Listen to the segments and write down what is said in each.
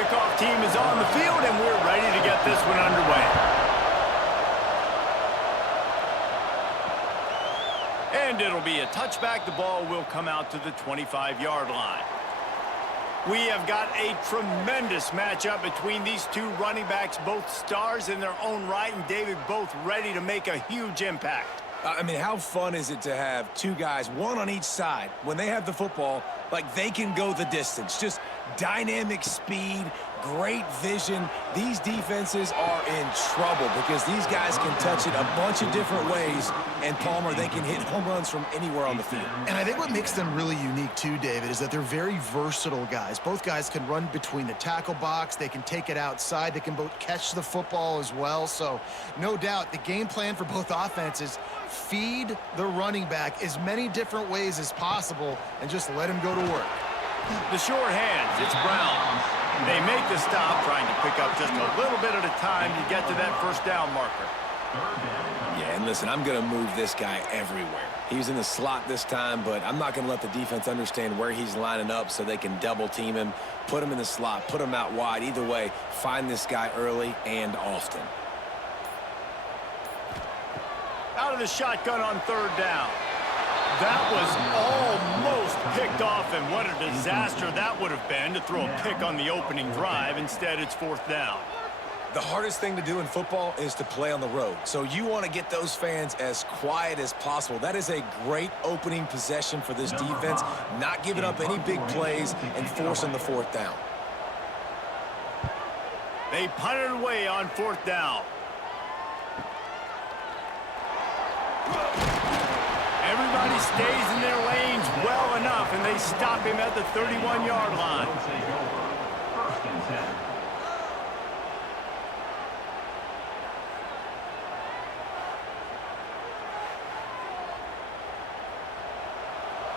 Kickoff team is on the field, and we're ready to get this one underway. And it'll be a touchback. The ball will come out to the 25-yard line. We have got a tremendous matchup between these two running backs, both stars in their own right, and David, both ready to make a huge impact. I mean, how fun is it to have two guys, one on each side, when they have the football, like they can go the distance. Just dynamic speed, great vision. These defenses are in trouble because these guys can touch it a bunch of different ways, and Palmer, they can hit home runs from anywhere on the field. And I think what makes them really unique too, David, is that they're very versatile guys. Both guys can run between the tackle box. They can take it outside. They can both catch the football as well. So no doubt the game plan for both offenses, feed the running back as many different ways as possible and just let him go to work. The short hands, it's Brown. They make the stop, trying to pick up just a little bit at a time to get to that first down marker. Yeah, and listen, I'm going to move this guy everywhere. He was in the slot this time, but I'm not going to let the defense understand where he's lining up so they can double team him, put him in the slot, put him out wide. Either way, find this guy early and often. Out of the shotgun on third down. That was almost picked off, and what a disaster that would have been to throw a pick on the opening drive. Instead, it's fourth down. The hardest thing to do in football is to play on the road. So you want to get those fans as quiet as possible. That is a great opening possession for this defense, not giving up any big plays and forcing the fourth down. They punted away on fourth down. Everybody stays in their lanes well enough, and they stop him at the 31-yard line.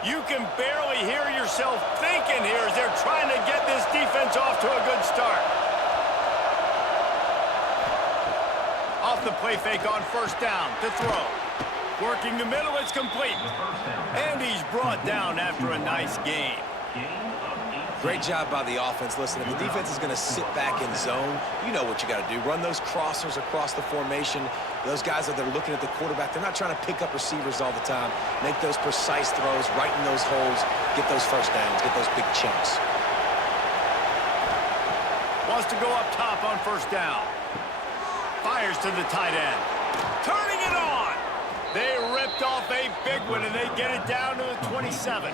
You can barely hear yourself thinking here as they're trying to get this defense off to a good start. Off the play fake on first down to throw. Working the middle, it's complete. And he's brought down after a nice gain. Great job by the offense. Listen, if the defense is going to sit back in zone, you know what you got to do. Run those crossers across the formation. Those guys that are looking at the quarterback, they're not trying to pick up receivers all the time. Make those precise throws, right in those holes, get those first downs, get those big chunks. Wants to go up top on first down. Fires to the tight end. Turning it on. They ripped off a big one, and they get it down to the 27.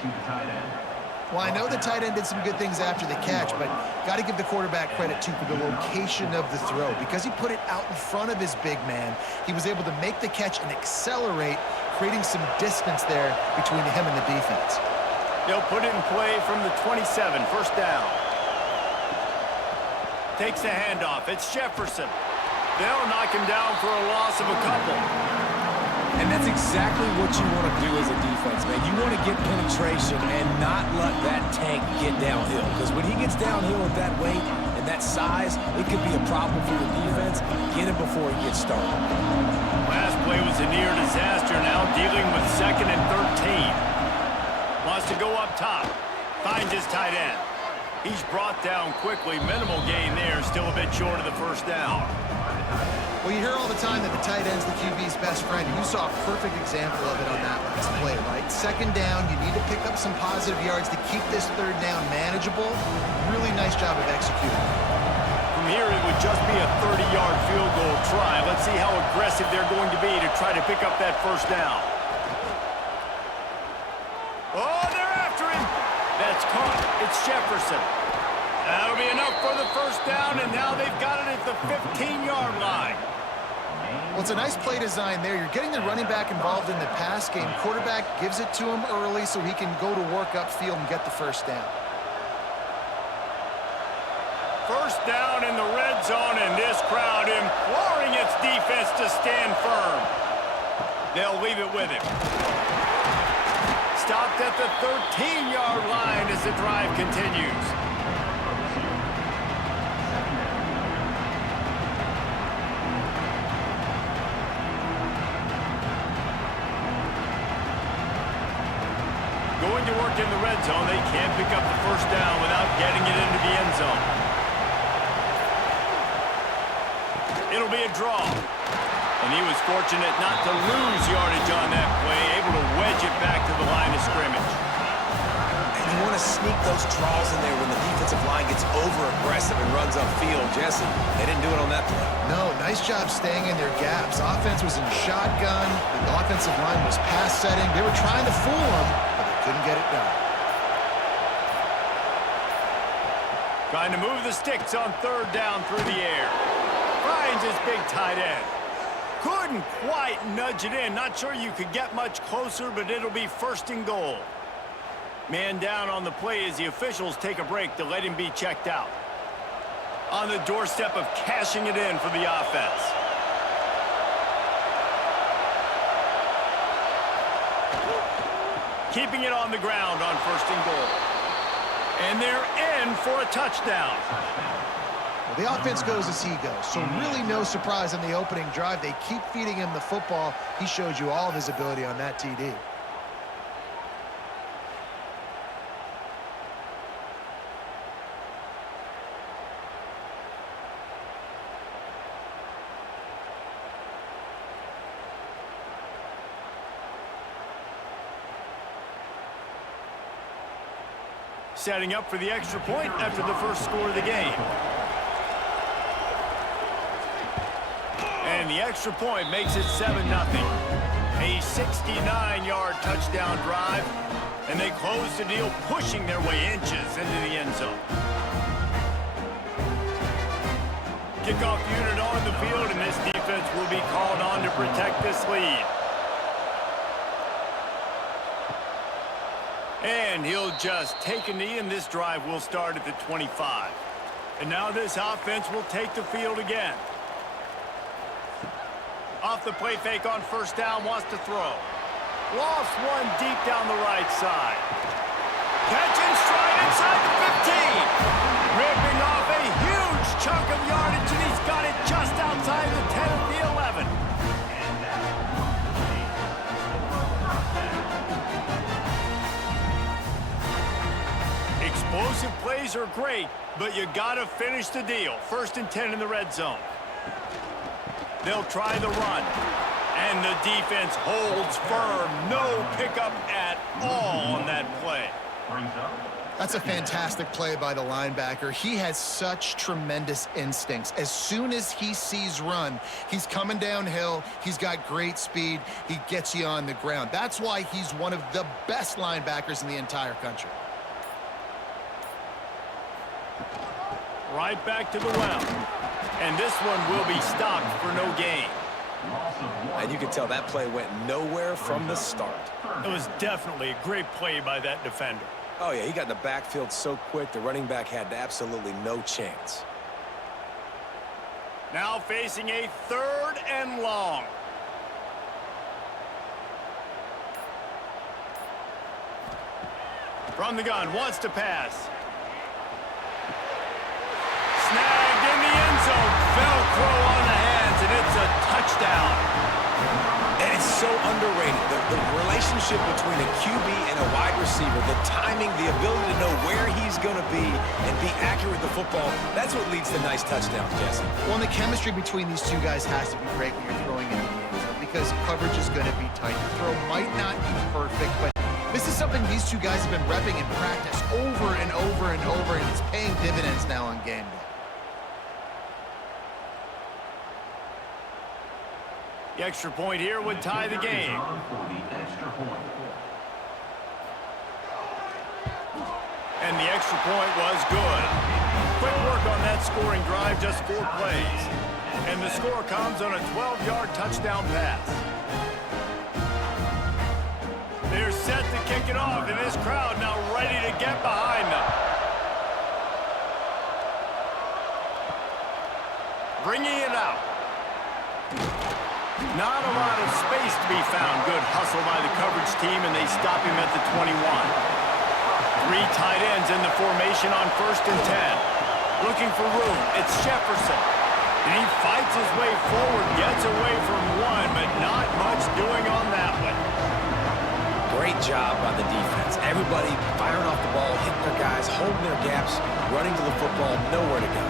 Well, I know the tight end did some good things after the catch, but got to give the quarterback credit, too, for the location of the throw. Because he put it out in front of his big man, he was able to make the catch and accelerate, creating some distance there between him and the defense. They'll put it in play from the 27, first down. Takes the handoff. It's Jefferson. They'll knock him down for a loss of a couple. And that's exactly what you want to do as a defense, man. You want to get penetration and not let that tank get downhill. Because when he gets downhill with that weight and that size, it could be a problem for your defense. Get him before he gets started. Last play was a near disaster. Now dealing with 2nd and 13. Wants to go up top. Finds his tight end. He's brought down quickly. Minimal gain there. Still a bit short of the first down. Well, you hear all the time that the tight end's the QB's best friend. You saw a perfect example of it on that last play, right? Second down, you need to pick up some positive yards to keep this third down manageable. Really nice job of executing. From here, it would just be a 30-yard field goal try. Let's see how aggressive they're going to be to try to pick up that first down. Oh, they're after him. That's caught. It's Jefferson. That'll be enough for the first down, and now they've got it at the 15-yard line. Well, it's a nice play design there. You're getting the running back involved in the pass game. Quarterback gives it to him early so he can go to work upfield and get the first down. First down in the red zone, and this crowd imploring its defense to stand firm. They'll leave it with him. Stopped at the 13-yard line as the drive continues. Going to work in the red zone. They can't pick up the first down without getting it into the end zone. It'll be a draw. And he was fortunate not to lose yardage on that play, able to wedge it back to the line of scrimmage. And you want to sneak those draws in there when the defensive line gets over-aggressive and runs upfield. Jesse, they didn't do it on that play. No, nice job staying in their gaps. Offense was in shotgun. The offensive line was pass setting. They were trying to fool them, but they couldn't get it done. Trying to move the sticks on third down through the air. Finds his big tight end. Couldn't quite nudge it in. Not sure you could get much closer, but it'll be first and goal. Man down on the play as the officials take a break to let him be checked out. On the doorstep of cashing it in for the offense. Keeping it on the ground on first and goal. And they're in for a touchdown. Well, the offense goes as he goes, so really no surprise in the opening drive. They keep feeding him the football. He showed you all of his ability on that TD. Setting up for the extra point after the first score of the game. And the extra point makes it 7-0. A 69-yard touchdown drive, and they close the deal, pushing their way inches into the end zone. Kickoff unit on the field, and this defense will be called on to protect this lead. And he'll just take a knee, and this drive will start at the 25. And now this offense will take the field again. Off the play fake on first down, wants to throw. Lofts one deep down the right side. Catch and stride inside the 15. Ripping off a huge chunk of yardage, and he's got it just outside the 10 of the 11. Explosive plays are great, but you gotta finish the deal. First and 10 in the red zone. They'll try the run, and the defense holds firm. No pickup at all on that play. That's a fantastic play by the linebacker. He has such tremendous instincts. As soon as he sees run, he's coming downhill. He's got great speed. He gets you on the ground. That's why he's one of the best linebackers in the entire country. Right back to the well. And this one will be stopped for no gain. And you can tell that play went nowhere from the start. It was definitely a great play by that defender. Oh, yeah, he got in the backfield so quick, the running back had absolutely no chance. Now facing a third and long. From the gun, wants to pass. Snagged in the end zone. Velcro on the hands, and it's a touchdown. And it's so underrated. The relationship between a QB and a wide receiver, the timing, the ability to know where he's going to be and be accurate with the football, that's what leads to nice touchdowns, Jesse. Well, and the chemistry between these two guys has to be great when you're throwing in the end zone because coverage is going to be tight. The throw might not be perfect, but this is something these two guys have been repping in practice over and over and over, and it's paying dividends now on game day. The extra point here would tie the game. And the extra point was good. Quick work on that scoring drive, just 4 plays. And the score comes on a 12-yard touchdown pass. They're set to kick it off, and this crowd now ready to get behind them. Bringing it out. Not a lot of space to be found. Good hustle by the coverage team, and they stop him at the 21. 3 tight ends in the formation on first and 10. Looking for room. It's Jefferson. And he fights his way forward, gets away from one, but not much doing on that one. Great job by the defense. Everybody firing off the ball, hitting their guys, holding their gaps, running to the football, nowhere to go.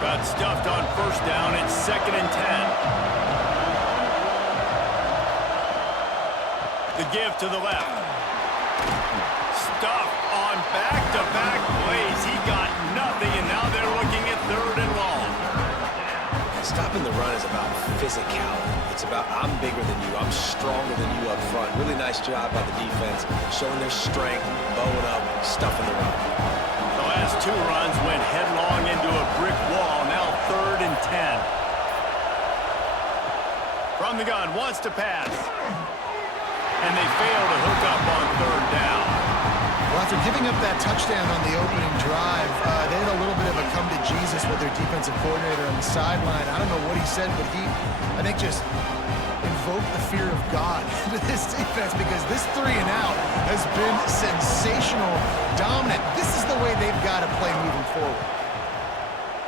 Got stuffed on first down. It's 2nd and 10. The give to the left. Stuffed on back-to-back plays. He got nothing, and now they're looking at 3rd and long. Stopping the run is about physicality. It's about I'm bigger than you, I'm stronger than you up front. Really nice job by the defense, showing their strength, bowing up, stuffing the run. The last 2 runs went headlong into a brick wall. Now 3rd and 10. From the gun, wants to pass. And they fail to hook up on 3rd down. Well, after giving up that touchdown on the opening drive, they had a little bit of a come to Jesus with their defensive coordinator on the sideline. I don't know what he said, but he, I think, just invoked the fear of God into this defense, because this 3 and out has been sensational, dominant. This is the way they've got to play moving forward.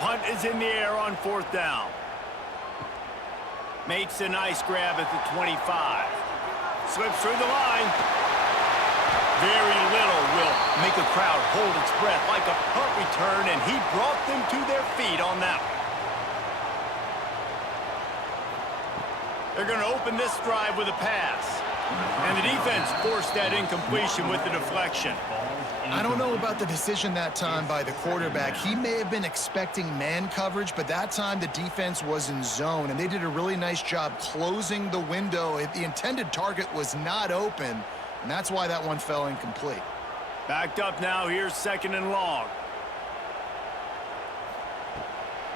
Punt is in the air on 4th down. Makes a nice grab at the 25. Slips through the line. Very little will make a crowd hold its breath like a punt return, and he brought them to their feet on that one. They're going to open this drive with a pass. And the defense forced that incompletion with the deflection. I don't know about the decision that time by the quarterback. He may have been expecting man coverage, but that time the defense was in zone, and they did a really nice job closing the window. The intended target was not open, and that's why that one fell incomplete. Backed up now. Here's 2nd and long.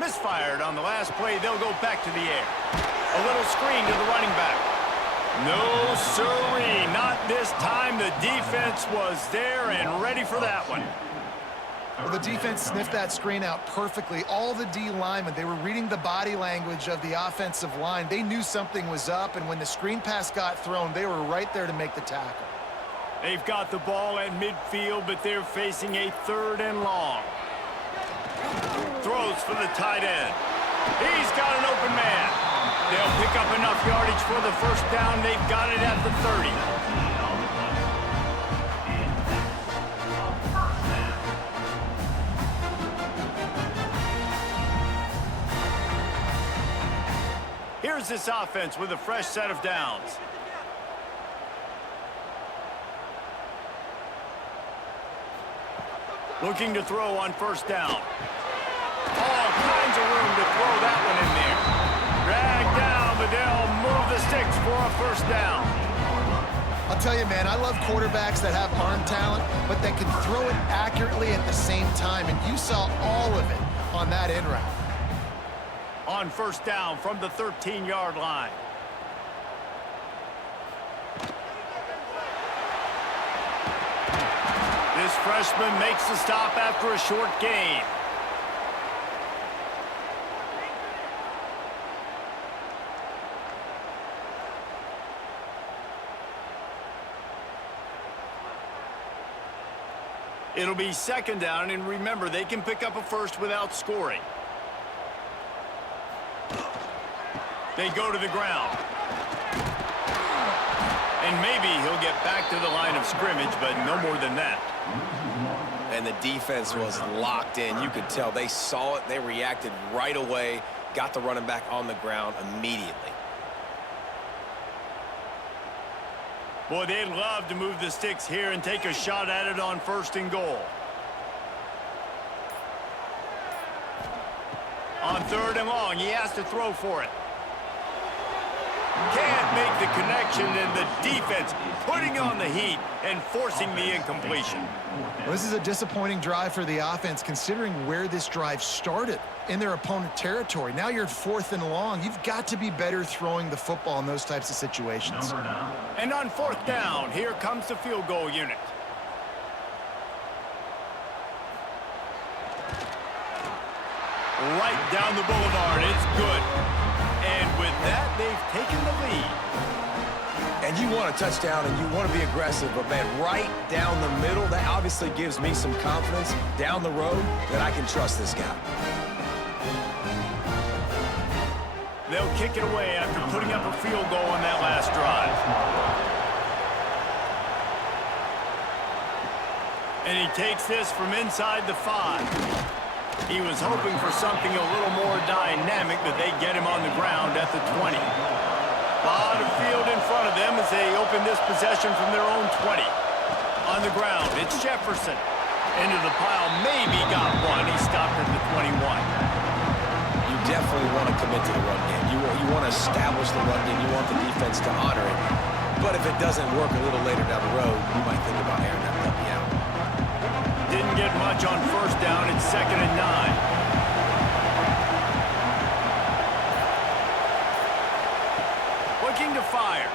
Misfired on the last play. They'll go back to the air. A little screen to the running back. No, sirree, not this time. The defense was there and ready for that one. Well, the defense sniffed that screen out perfectly. All the D linemen, they were reading the body language of the offensive line. They knew something was up, and when the screen pass got thrown, they were right there to make the tackle. They've got the ball at midfield, but they're facing a 3rd and long. Throws for the tight end. He's got an open man. They'll pick up enough yardage for the 1st down. They've got it at the 30. Here's this offense with a fresh set of downs. Looking to throw on 1st down. All kinds of room to throw that one in there. Dragged down, but they'll move the sticks for a 1st down. I'll tell you, man, I love quarterbacks that have arm talent, but that can throw it accurately at the same time, and you saw all of it on that in route. On 1st down from the 13-yard line. This freshman makes the stop after a short gain. It'll be 2nd down, and remember, they can pick up a 1st without scoring. They go to the ground. And maybe he'll get back to the line of scrimmage, but no more than that. And the defense was locked in. You could tell they saw it. They reacted right away, got the running back on the ground immediately. Boy, they'd love to move the sticks here and take a shot at it on 1st and goal. On 3rd and long, he has to throw for it. Can't make the connection, and the defense putting on the heat and forcing the incompletion. Well, this is a disappointing drive for the offense, considering where this drive started in their opponent territory. Now you're at 4th and long. You've got to be better throwing the football in those types of situations. And on 4th down, here comes the field goal unit. Right down the boulevard. It's good. And with that, they've taken the lead. And you want a touchdown and you want to be aggressive, but man, right down the middle, that obviously gives me some confidence down the road that I can trust this guy. They'll kick it away after putting up a field goal on that last drive. And he takes this from inside the 5. He was hoping for something a little more dynamic, but they get him on the ground at the 20. A lot of field in front of them as they open this possession from their own 20. On the ground, it's Jefferson. Into the pile, maybe got one. He stopped at the 21. You definitely want to commit to the run game. You want to establish the run game. You want the defense to honor it. But if it doesn't work a little later down the road, you might think about airing that puppy out. Didn't get much on first down. It's 2nd and 9. Looking to fire.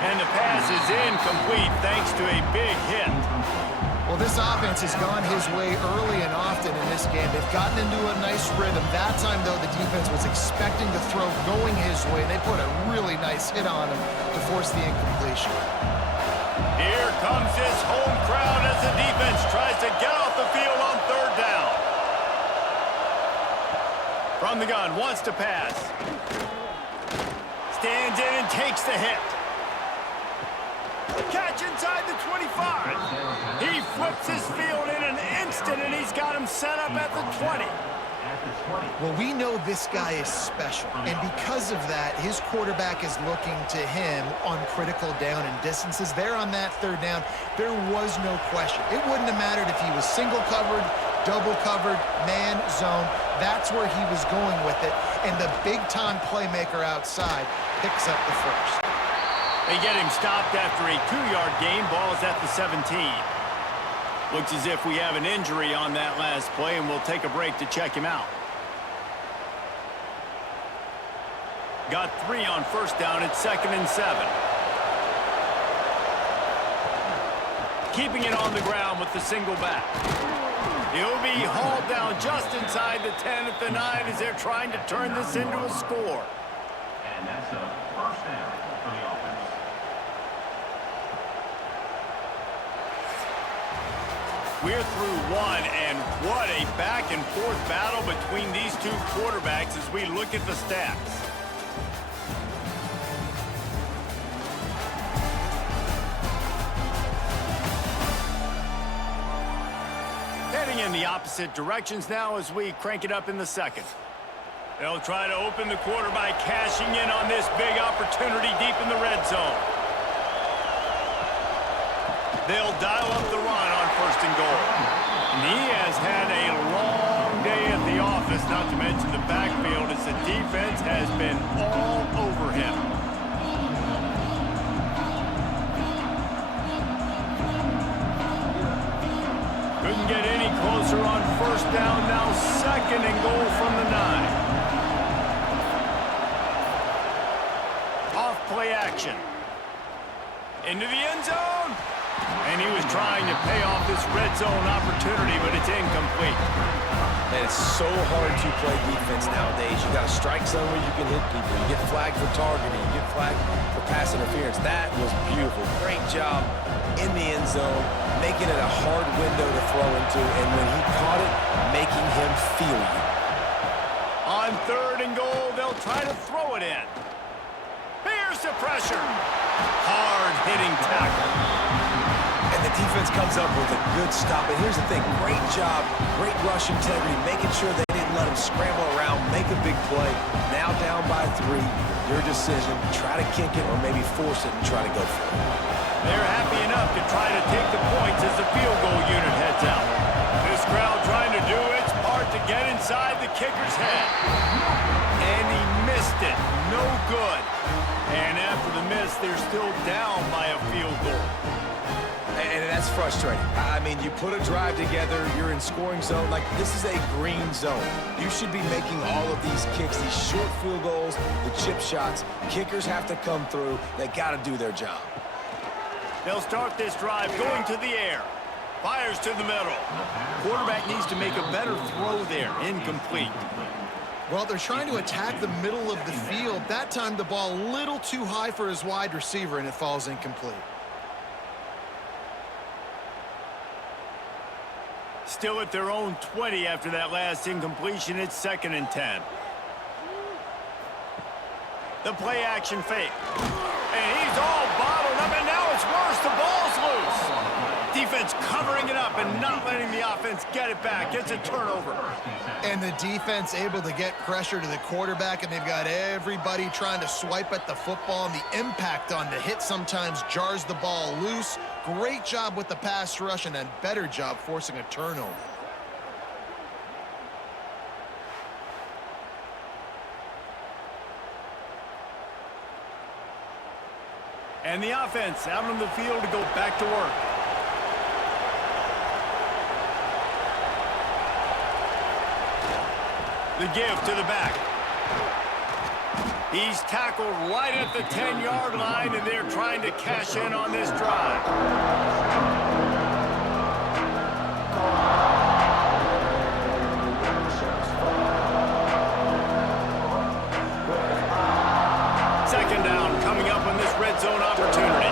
And the pass is incomplete thanks to a big hit. Well, this offense has gone his way early and often in this game. They've gotten into a nice rhythm. That time, though, the defense was expecting the throw going his way. They put a really nice hit on him to force the incompletion. Here comes this home crowd as the defense tries to get off the field on 3rd down. From the gun, wants to pass. Stands in and takes the hit. Catch inside the 25. He flips his field in an instant, and he's got him set up at the 20. Well, we know this guy is special, and because of that, his quarterback is looking to him on critical down and distances. There on that 3rd down, there was no question. It wouldn't have mattered if he was single covered, double covered, man, zone. That's where he was going with it, and the big-time playmaker outside picks up the first. They get him stopped after a 2-yard gain. Ball is at the 17. Looks as if we have an injury on that last play, and we'll take a break to check him out. Got 3 on first down. It's 2nd and 7. Keeping it on the ground with the single back. He'll be hauled down just inside the 10 at the 9 as they're trying to turn this into a score. And that's a first down for the offense. We're through one, and what a back-and-forth battle between these two quarterbacks as we look at the stats. Heading in the opposite directions now as we crank it up in the 2nd. They'll try to open the quarter by cashing in on this big opportunity deep in the red zone. They'll dial up the run on 1st and goal. And he has had a long day at the office, not to mention the backfield, as the defense has been all over him. Couldn't get any closer on 1st down, now 2nd and goal from the 9. Off play action. Into the end zone. And he was trying to pay off this red zone opportunity, but it's incomplete. Man, it's so hard to play defense nowadays. You got a strike zone where you can hit people. You get flagged for targeting. You get flagged for pass interference. That was beautiful. Great job in the end zone, making it a hard window to throw into, and when he caught it, making him feel you. On 3rd and goal, they'll try to throw it in. Here's the pressure. Hard-hitting tackle. And the defense comes up with a good stop. And here's the thing, great job, great rush integrity, making sure they didn't let him scramble around, make a big play. Now down by 3, your decision, try to kick it or maybe force it and try to go for it. They're happy enough to try to take the points as the field goal unit heads out. This crowd trying to do its part to get inside the kicker's head. And he missed it. No good. And after the miss, they're still down by a field goal. And that's frustrating. I mean, you put a drive together, you're in scoring zone. Like, this is a green zone. You should be making all of these kicks, these short field goals, the chip shots. Kickers have to come through. They got to do their job. They'll start this drive going to the air. Fires to the middle. Quarterback needs to make a better throw there. Incomplete. Well, they're trying to attack the middle of the field. That time, the ball a little too high for his wide receiver, and it falls incomplete. Still at their own 20 after that last incompletion. It's 2nd and 10. The play action fake. And he's all bottled up, and now it's worse. The ball's loose. Defense covering it up and not letting the offense get it back. It's a turnover. And the defense able to get pressure to the quarterback, and they've got everybody trying to swipe at the football, and the impact on the hit sometimes jars the ball loose. Great job with the pass rush, and a better job forcing a turnover. And the offense out on the field to go back to work. The give to the back. He's tackled right at the 10-yard line, and they're trying to cash in on this drive. Second down coming up on this red zone opportunity.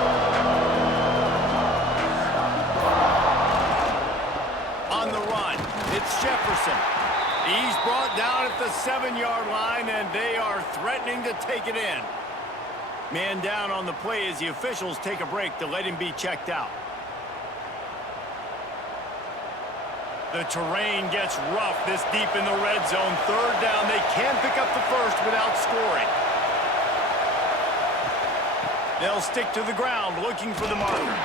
On the run, it's Jefferson. He's brought down at the 7-yard line, and they are threatening to take it in. Man down on the play as the officials take a break to let him be checked out. The terrain gets rough this deep in the red zone. Third down, they can pick up the first without scoring. They'll stick to the ground looking for the marker.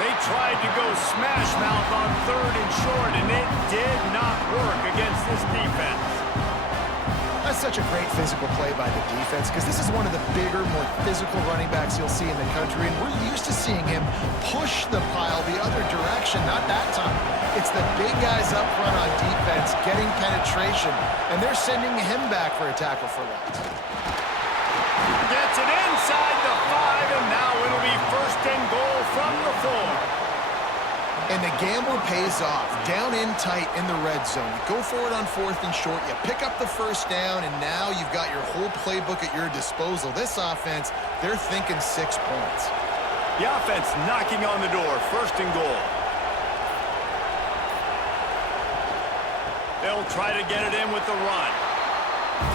They tried to go smash mouth on third and short, and it did not work against this defense. That's such a great physical play by the defense, because this is one of the bigger, more physical running backs you'll see in the country, and we're used to seeing him push the pile the other direction. Not that time. It's the big guys up front on defense getting penetration, and they're sending him back for a tackle for loss. Gets it inside the 5, and now it'll be first and goal from the 4. And the gamble pays off. Down in tight in the red zone. You go for it on fourth and short. You pick up the first down, and now you've got your whole playbook at your disposal. This offense, they're thinking 6 points. The offense knocking on the door. First and goal. They'll try to get it in with the run.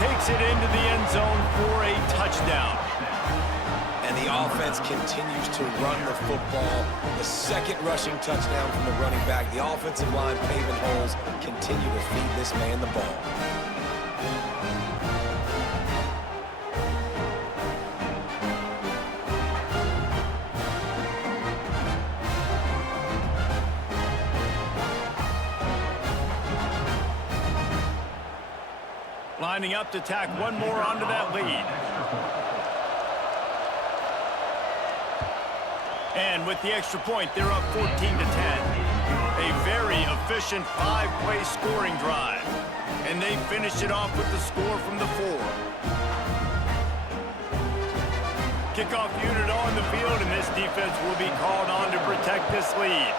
Takes it into the end zone for a touchdown. And the offense continues to run the football. The second rushing touchdown from the running back. The offensive line paving holes. Continue to feed this man the ball. Lining up to tack one more onto that lead. And with the extra point, they're up 14-10. A very efficient 5-play scoring drive. And they finish it off with the score from the 4. Kickoff unit on the field, and this defense will be called on to protect this lead.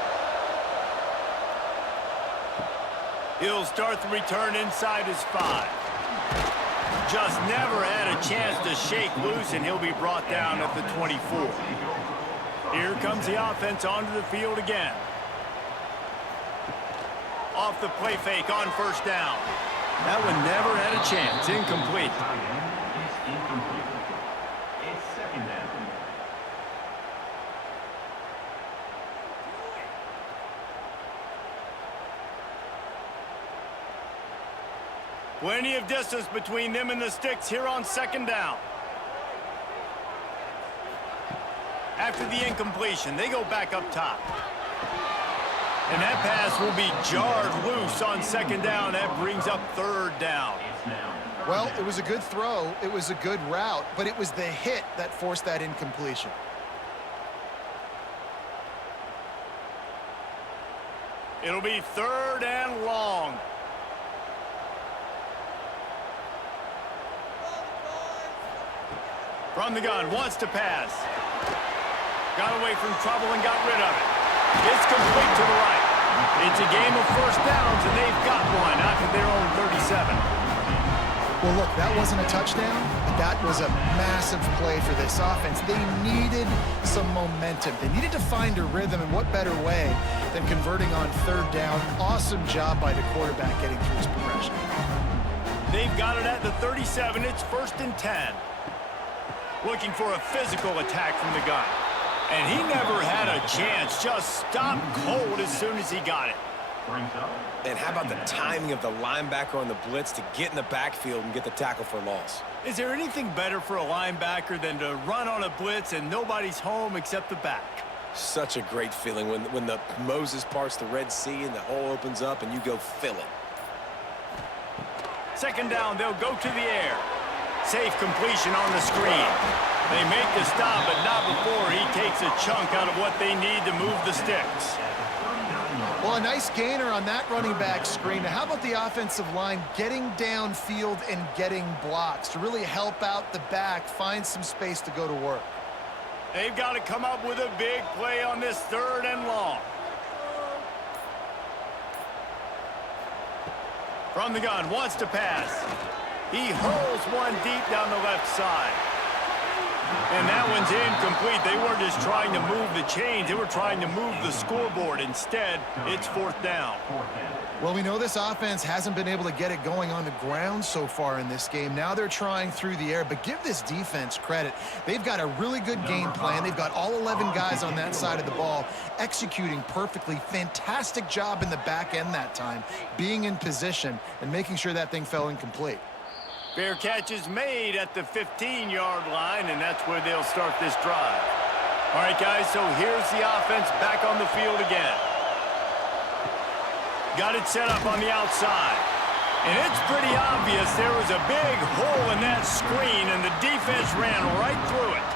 He'll start the return inside his 5. Just never had a chance to shake loose, and he'll be brought down at the 24. Here comes the offense onto the field again. Off the play fake on first down. That one never had a chance. Incomplete. It's second down. Plenty of distance between them and the sticks here on second down. After the incompletion, they go back up top. And that pass will be jarred loose on second down. That brings up third down. Well, it was a good throw. It was a good route, but it was the hit that forced that incompletion. It'll be third and long. From the gun, wants to pass. Got away from trouble and got rid of it. It's complete to the right. It's a game of first downs, and they've got one out to their own 37. Well, look, that wasn't a touchdown, but that was a massive play for this offense. They needed some momentum. They needed to find a rhythm, and what better way than converting on third down. Awesome job by the quarterback getting through his progression. They've got it at the 37. It's first and 10. Looking for a physical attack from the gun. And he never had a chance. Just stopped cold as soon as he got it. And how about the timing of the linebacker on the blitz to get in the backfield and get the tackle for a loss? Is there anything better for a linebacker than to run on a blitz and nobody's home except the back? Such a great feeling when the Moses parts the Red Sea and the hole opens up and you go fill it. Second down, they'll go to the air. Safe completion on the screen. They make the stop, but not before he takes a chunk out of what they need to move the sticks. Well, a nice gainer on that running back screen. Now, how about the offensive line getting downfield and getting blocks to really help out the back, find some space to go to work? They've got to come up with a big play on this 3rd and long. From the gun, wants to pass. He hurls one deep down the left side. And that one's incomplete. They weren't just trying to move the chains. They were trying to move the scoreboard. Instead, it's 4th down. Well, we know this offense hasn't been able to get it going on the ground so far in this game. Now they're trying through the air, but give this defense credit. They've got a really good game plan. They've got all 11 guys on that side of the ball executing perfectly. Fantastic job in the back end that time, being in position and making sure that thing fell incomplete. Fair catch is made at the 15-yard line, and that's where they'll start this drive. All right, guys, so here's the offense back on the field again. Got it set up on the outside. And it's pretty obvious there was a big hole in that screen, and the defense ran right through it.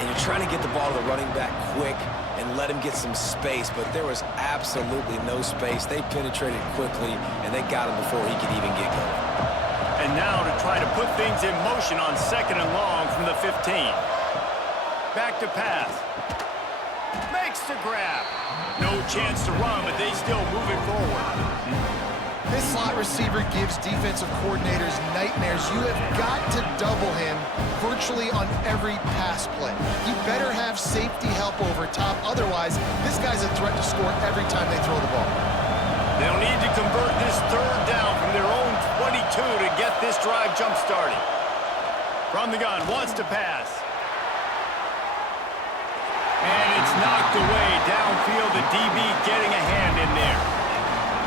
And you're trying to get the ball to the running back quick and let him get some space, but there was absolutely no space. They penetrated quickly, and they got him before he could even get going. And now to try to put things in motion on 2nd and long from the 15. Back to pass. Makes the grab. No chance to run, but they still move it forward. This slot receiver gives defensive coordinators nightmares. You have got to double him virtually on every pass play. You better have safety help over top. Otherwise, this guy's a threat to score every time they throw the ball. They'll need to convert this 3rd down from their own 22 to get this drive jump-started. From the gun, wants to pass. And it's knocked away downfield. The DB getting a hand in there.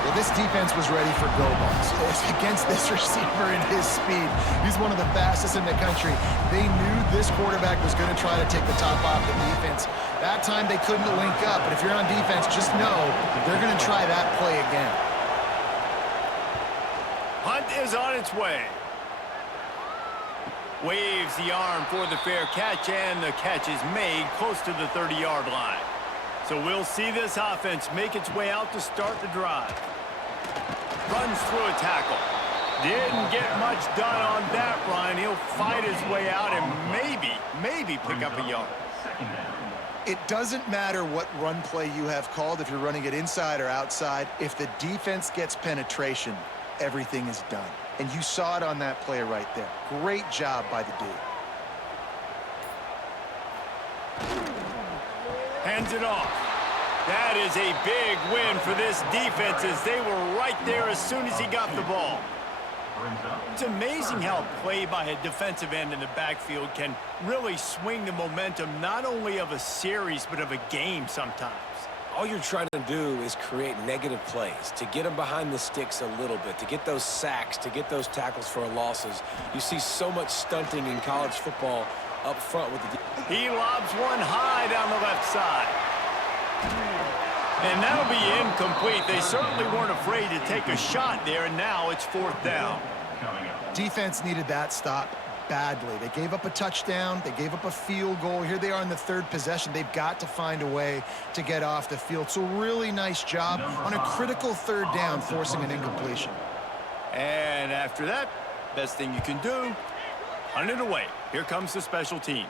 Well, this defense was ready for go balls. Against this receiver and his speed, he's one of the fastest in the country. They knew this quarterback was going to try to take the top off the defense. That time they couldn't link up, but if you're on defense, just know they're going to try that play again. Hunt is on its way. Waves the arm for the fair catch, and the catch is made close to the 30-yard line. So we'll see this offense make its way out to start the drive. Runs through a tackle. Didn't get much done on that run. He'll fight his way out and maybe pick up a yard. It doesn't matter what run play you have called, if you're running it inside or outside. If the defense gets penetration, everything is done. And you saw it on that play right there. Great job by the dude. Hands it off. That is a big win for this defense as they were right there as soon as he got the ball. It's amazing how play by a defensive end in the backfield can really swing the momentum not only of a series but of a game sometimes. All you're trying to do is create negative plays, to get them behind the sticks a little bit, to get those sacks, to get those tackles for losses. You see so much stunting in college football up front with the... He lobs one high down the left side. And that'll be incomplete. They certainly weren't afraid to take a shot there, and now it's 4th down. Defense needed that stop badly. They gave up a touchdown. They gave up a field goal. Here they are in the 3rd possession. They've got to find a way to get off the field. So really nice job on a critical 3rd down, forcing an incompletion. And after that, best thing you can do, hunt it away. Here comes the special teams.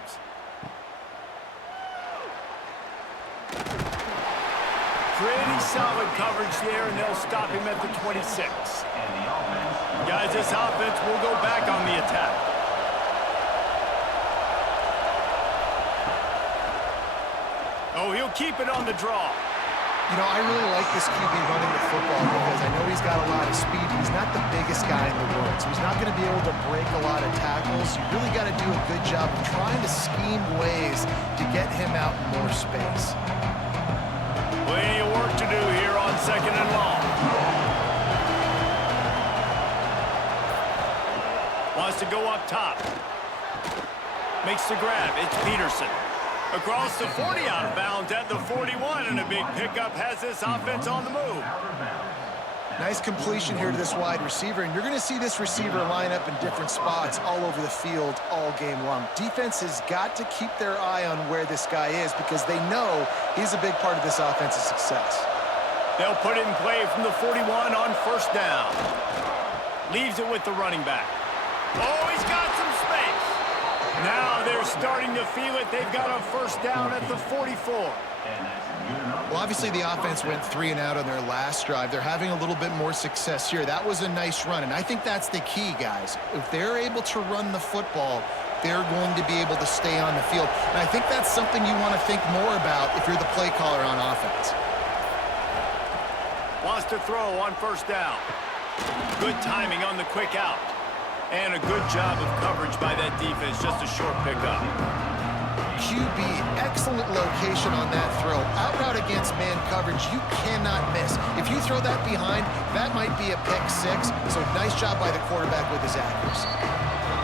Pretty solid coverage there, and they'll stop him at the 26. Guys, this offense will go back on the attack. Oh, he'll keep it on the draw. You know, I really like this QB running the football because I know he's got a lot of speed, but he's not the biggest guy in the world. So he's not going to be able to break a lot of tackles. You really got to do a good job of trying to scheme ways to get him out in more space. Plenty of work to do here on 2nd and long. Wants to go up top. Makes the grab. It's Peterson. Across the 40, out of bounds at the 41, and a big pickup has this offense on the move. Nice completion here to this wide receiver, and you're going to see this receiver line up in different spots all over the field all game long. Defense has got to keep their eye on where this guy is because they know he's a big part of this offense's success. They'll put it in play from the 41 on 1st down. Leaves it with the running back. Oh, he's got some space. Now they're starting to feel it. They've got a 1st down at the 44. Well, obviously the offense went 3 and out on their last drive. They're having a little bit more success here. That was a nice run, and I think that's the key, guys. If they're able to run the football, they're going to be able to stay on the field. And I think that's something you want to think more about if you're the play caller on offense. Wants to throw on 1st down. Good timing on the quick out. And a good job of coverage by that defense. Just a short pickup. QB, excellent location on that throw. Out route against man coverage, you cannot miss. If you throw that behind, that might be a pick 6. So nice job by the quarterback with his accuracy.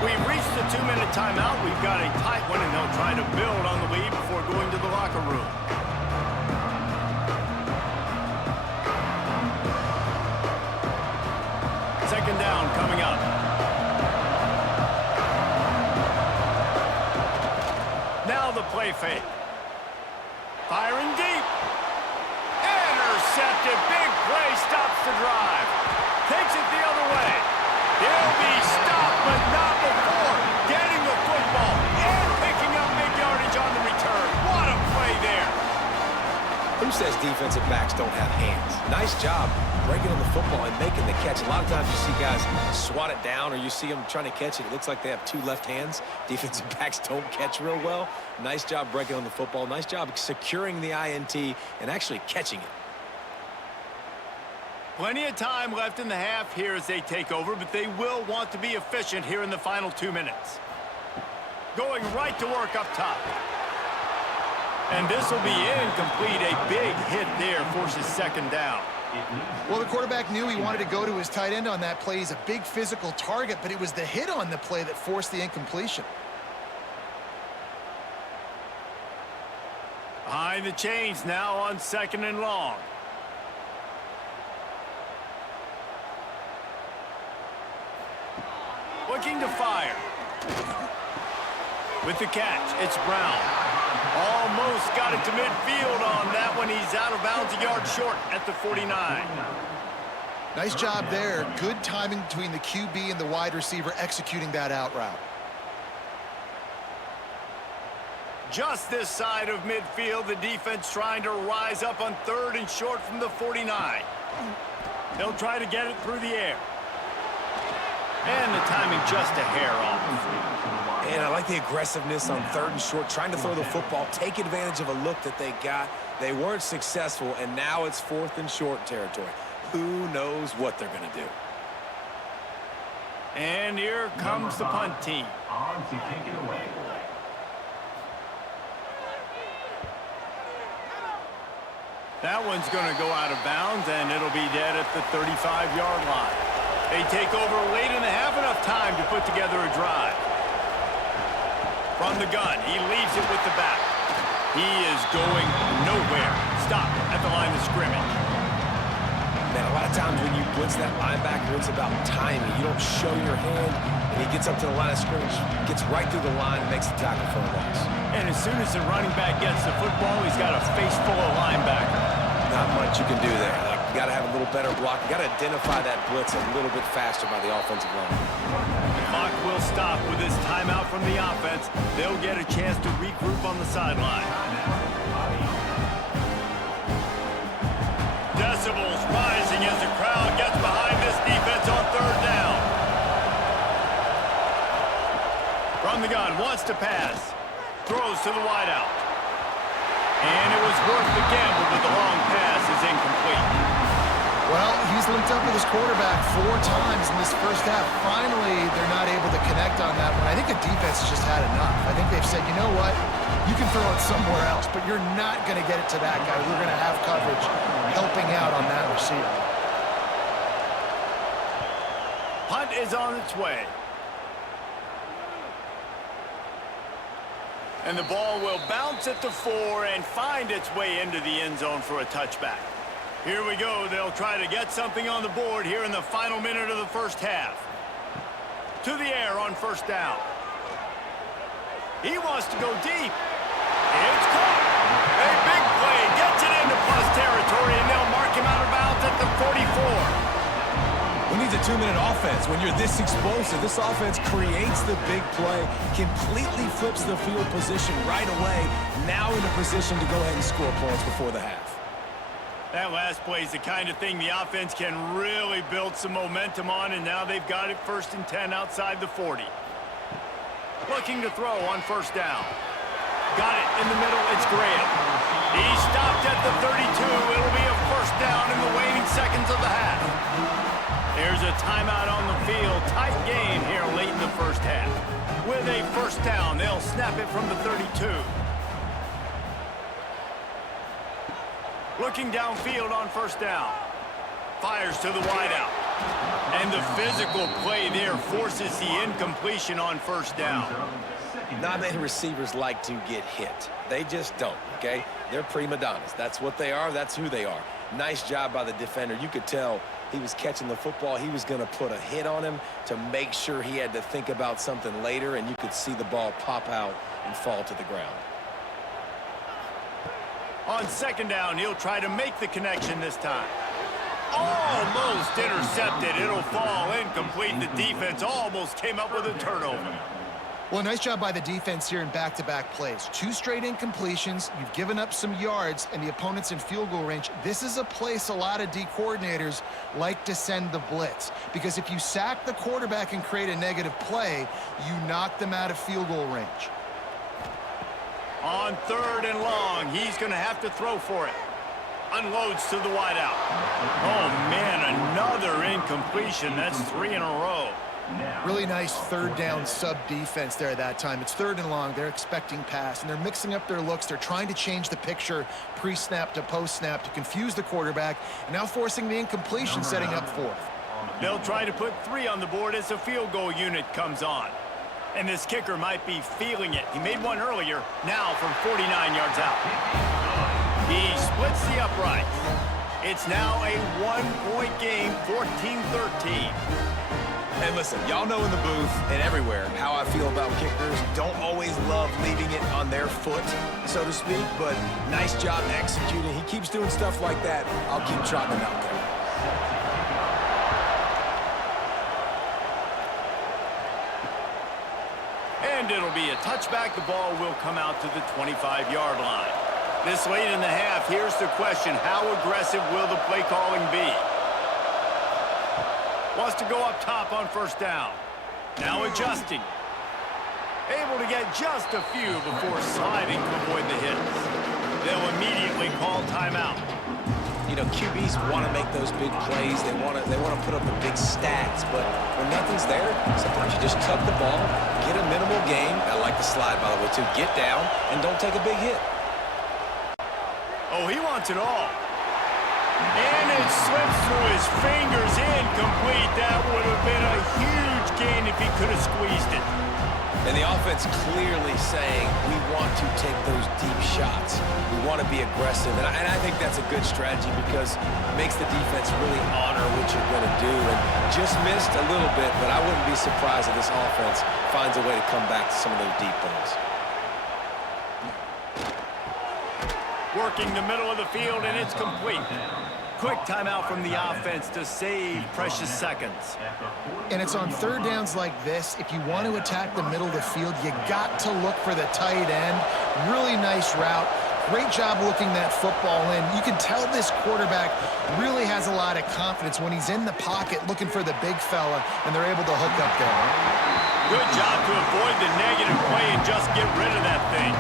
We've reached the 2-minute timeout. We've got a tight one, and they'll try to build on the lead before going to the locker room. Second down coming up. Now the play fake. Firing deep. Intercepted. Big play stops the drive. Takes it the other way. He'll be stopped, but not before getting the football and picking up big yardage on the return. What a play there. Who says defensive backs don't have hands? Nice job breaking on the football and making the catch. A lot of times you see guys swat it down or you see them trying to catch it. It looks like they have 2 left hands. Defensive backs don't catch real well. Nice job breaking on the football. Nice job securing the INT and actually catching it. Plenty of time left in the half here as they take over, but they will want to be efficient here in the final 2 minutes. Going right to work up top. And this will be incomplete. A big hit there forces 2nd down. Well, the quarterback knew he wanted to go to his tight end on that play. He's a big physical target, but it was the hit on the play that forced the incompletion. Behind the chains now on 2nd and long. Looking to fire. With the catch, it's Brown. Almost got it to midfield on that one. He's out of bounds, a yard short at the 49. Nice job there. Good timing between the QB and the wide receiver executing that out route. Just this side of midfield, the defense trying to rise up on 3rd and short from the 49. They'll try to get it through the air. And the timing just a hair off. And I like the aggressiveness on 3rd and short, trying to throw the football, take advantage of a look that they got. They weren't successful, and now it's 4th and short territory. Who knows what they're going to do? And here comes the punt team. On to kick it away. That one's going to go out of bounds, and it'll be dead at the 35-yard line. They take over late in the half, enough time to put together a drive. From the gun, he leaves it with the back. He is going nowhere. Stop at the line of scrimmage. Man, a lot of times when you blitz that linebacker, it's about timing. You don't show your hand, and he gets up to the line of scrimmage, gets right through the line, and makes the tackle for a loss. And as soon as the running back gets the football, he's got a face full of linebacker. Not much you can do there. Like, you got to have a little better block. You got to identify that blitz a little bit faster by the offensive line. Clock will stop with this timeout from the offense. They'll get a chance to regroup on the sideline. Decibels rising as the crowd gets behind this defense on 3rd down. From the gun, wants to pass. Throws to the wideout. And it was worth the gamble with the long pass as linked up with his quarterback 4 times in this first half. Finally, they're not able to connect on that one. I think the defense has just had enough. I think they've said, you know what? You can throw it somewhere else, but you're not going to get it to that guy. We're going to have coverage helping out on that receiver. Punt is on its way. And the ball will bounce at the 4 and find its way into the end zone for a touchback. Here we go. They'll try to get something on the board here in the final minute of the first half. To the air on first down. He wants to go deep. It's caught. A big play. Gets it into plus territory, and they'll mark him out of bounds at the 44. Who needs a 2-minute offense when you're this explosive? This offense creates the big play, completely flips the field position right away, now in a position to go ahead and score points before the half. That last play is the kind of thing the offense can really build some momentum on, and now they've got it 1st and 10 outside the 40. Looking to throw on first down. Got it in the middle. It's Graham. He stopped at the 32. It'll be a first down in the waning seconds of the half. There's a timeout on the field. Tight game here late in the first half. With a first down, they'll snap it from the 32. Looking downfield on first down. Fires to the wideout. And the physical play there forces the incompletion on first down. Not many receivers like to get hit. They just don't, okay? They're prima donnas. That's what they are. That's who they are. Nice job by the defender. You could tell he was catching the football. He was going to put a hit on him to make sure he had to think about something later, and you could see the ball pop out and fall to the ground. On second down, he'll try to make the connection this time. Almost intercepted. It'll fall incomplete. The defense almost came up with a turnover. Well, nice job by the defense here in back-to-back plays. 2 straight incompletions. You've given up some yards, and the opponent's in field goal range. This is a place a lot of D coordinators like to send the blitz, because if you sack the quarterback and create a negative play, you knock them out of field goal range. On 3rd and long, he's going to have to throw for it. Unloads to the wideout. Oh, man, another incompletion. That's 3 in a row. Really nice 3rd down sub-defense there that time. It's 3rd and long. They're expecting pass, and they're mixing up their looks. They're trying to change the picture pre-snap to post-snap to confuse the quarterback, and now forcing the incompletion, setting up 4th. They'll try to put 3 on the board as the field goal unit comes on. And this kicker might be feeling it. He made one earlier, now from 49 yards out. He splits the uprights. It's now a 1-point game, 14-13. And listen, y'all know in the booth and everywhere how I feel about kickers. Don't always love leaving it on their foot, so to speak, but nice job executing. He keeps doing stuff like that. I'll keep trotting him out there. And it'll be a touchback. The ball will come out to the 25-yard line. This late in the half, here's the question. How aggressive will the play calling be? Wants to go up top on first down. Now adjusting. Able to get just a few before sliding to avoid the hits. They'll immediately call timeout. You know, QBs want to make those big plays. They want to put up the big stats, but when nothing's there, sometimes you just tuck the ball, get a minimal gain. I like the slide, by the way, too. Get down and don't take a big hit. Oh, he wants it all. And it slips through his fingers, incomplete. That would have been a huge gain if he could have squeezed it. And the offense clearly saying, we want to take those deep shots. We want to be aggressive. And I think that's a good strategy because it makes the defense really honor what you're going to do. And just missed a little bit, but I wouldn't be surprised if this offense finds a way to come back to some of those deep balls. Working the middle of the field, and it's complete. Quick timeout from the offense to save precious seconds. And it's on 3rd downs like this. If you want to attack the middle of the field, you got to look for the tight end. Really nice route. Great job looking that football in. You can tell this quarterback really has a lot of confidence when he's in the pocket looking for the big fella, and they're able to hook up there. Good job to avoid the negative play and just get rid of that thing.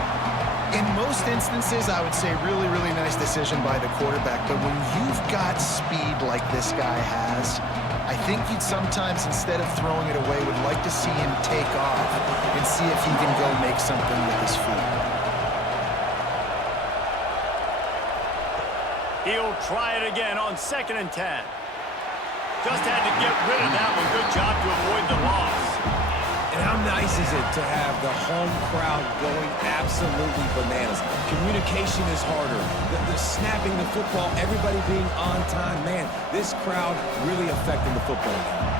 In most instances, I would say really, really nice decision by the quarterback. But when you've got speed like this guy has, I think you'd sometimes, instead of throwing it away, would like to see him take off and see if he can go make something with his feet. He'll try it again on 2nd and 10. Just had to get rid of that one. Good job to avoid the loss. And how nice is it to have the home crowd going absolutely bananas? Communication is harder. The snapping the football, everybody being on time. Man, this crowd really affecting the football game.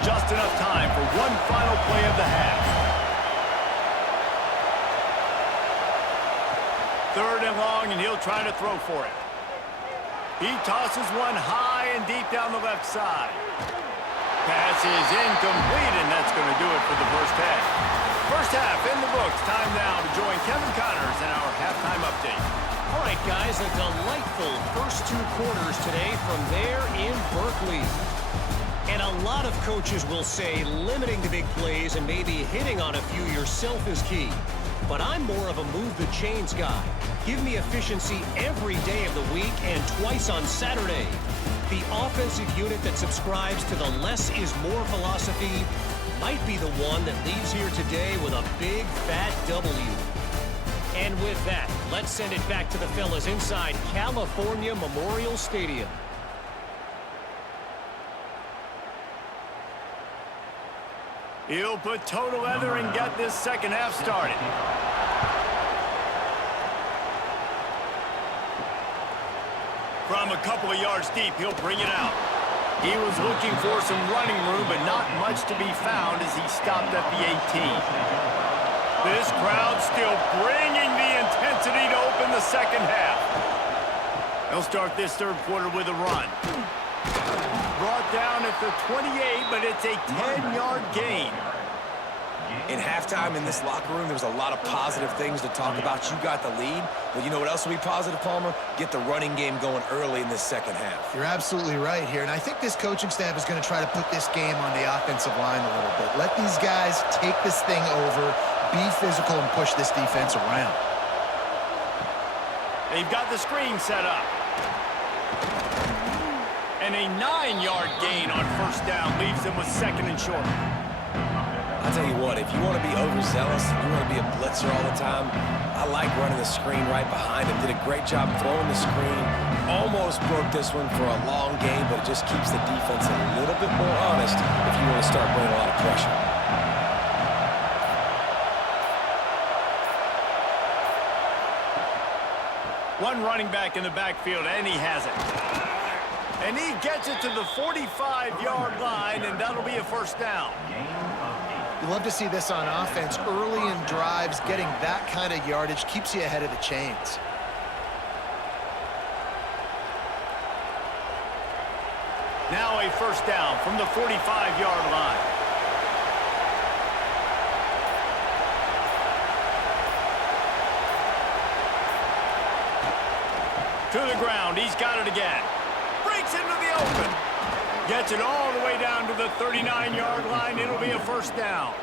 Just enough time for one final play of the half. 3rd and long, and he'll try to throw for it. He tosses one high and deep down the left side. Pass is incomplete, and that's going to do it for the first half. First half in the books. Time now to join Kevin Connors in our halftime update. All right, guys, a delightful first 2 quarters today from there in Berkeley. And a lot of coaches will say limiting the big plays and maybe hitting on a few yourself is key. But I'm more of a move the chains guy. Give me efficiency every day of the week and twice on Saturday. The offensive unit that subscribes to the less is more philosophy might be the one that leaves here today with a big fat W. And with that, let's send it back to the fellas inside California Memorial Stadium. He'll put toe to leather and get this second half started. From a couple of yards deep, he'll bring it out. He was looking for some running room, but not much to be found as he stopped at the 18. This crowd still bringing the intensity to open the second half. He'll start this 3rd quarter with a run. Brought down at the 28, but it's a 10-yard gain. In halftime in this locker room, there was a lot of positive things to talk about. You got the lead, but you know what else will be positive, Palmer? Get the running game going early in this second half. You're absolutely right here, and I think this coaching staff is going to try to put this game on the offensive line a little bit. Let these guys take this thing over, be physical, and push this defense around. They've got the screen set up. And a 9-yard gain on 1st down leaves them with 2nd and short. I'll tell you what, if you want to be overzealous, if you want to be a blitzer all the time, I like running the screen right behind him. Did a great job throwing the screen. Almost broke this one for a long game, but it just keeps the defense a little bit more honest if you want to start bringing a lot of pressure. One running back in the backfield, and he has it. And he gets it to the 45-yard line, and that'll be a 1st down. You love to see this on offense. Early in drives, getting that kind of yardage keeps you ahead of the chains. Now a 1st down from the 45-yard line. To the ground, he's got it again. Breaks into the open. Gets it all the way down to the 39-yard line. It'll be a 1st down.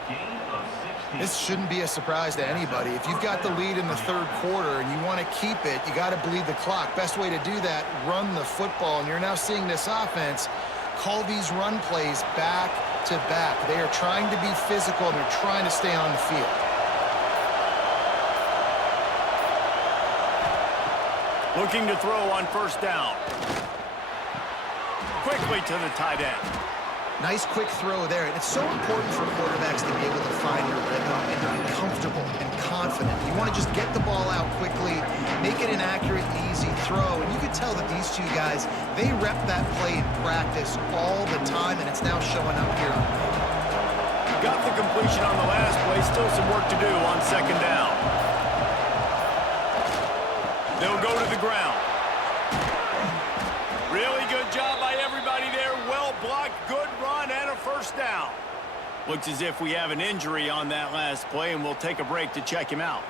This shouldn't be a surprise to anybody. If you've got the lead in the 3rd quarter and you want to keep it, you got to bleed the clock. Best way to do that, run the football. And you're now seeing this offense call these run plays back to back. They are trying to be physical, and they're trying to stay on the field. Looking to throw on 1st down. Quickly to the tight end. Nice quick throw there. And it's so important for quarterbacks to be able to find your rhythm and to be comfortable and confident. You want to just get the ball out quickly, make it an accurate and easy throw. And you can tell that these two guys, they rep that play in practice all the time, and it's now showing up here. Got the completion on the last play. Still some work to do on 2nd down. They'll go to the ground. Really good job by everybody there. Well blocked, good run, and a 1st down. Looks as if we have an injury on that last play, and we'll take a break to check him out.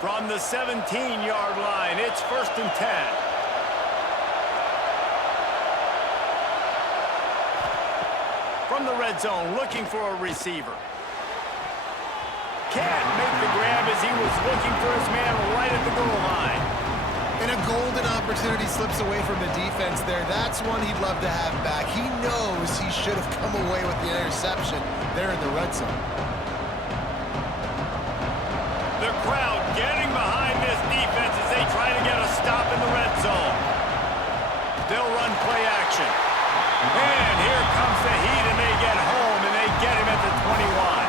From the 17-yard line, it's 1st and 10. From the red zone, looking for a receiver. can't make the grab as he was looking for his man right at the goal line. And a golden opportunity slips away from the defense there. That's one he'd love to have back. He knows he should have come away with the interception there in the red zone. The crowd getting behind this defense as they try to get a stop in the red zone. They'll run play action. And here comes the heat, and they get home, and they get him at the 21.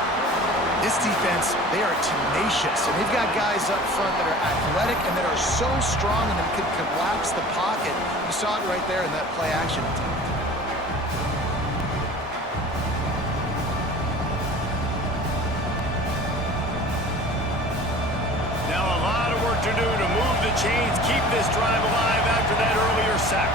This defense, they are tenacious, and they've got guys up front that are athletic and that are so strong and that can collapse the pocket. You saw it right there in that play action attempt. Now a lot of work to do to move the chains, keep this drive alive after that earlier sack.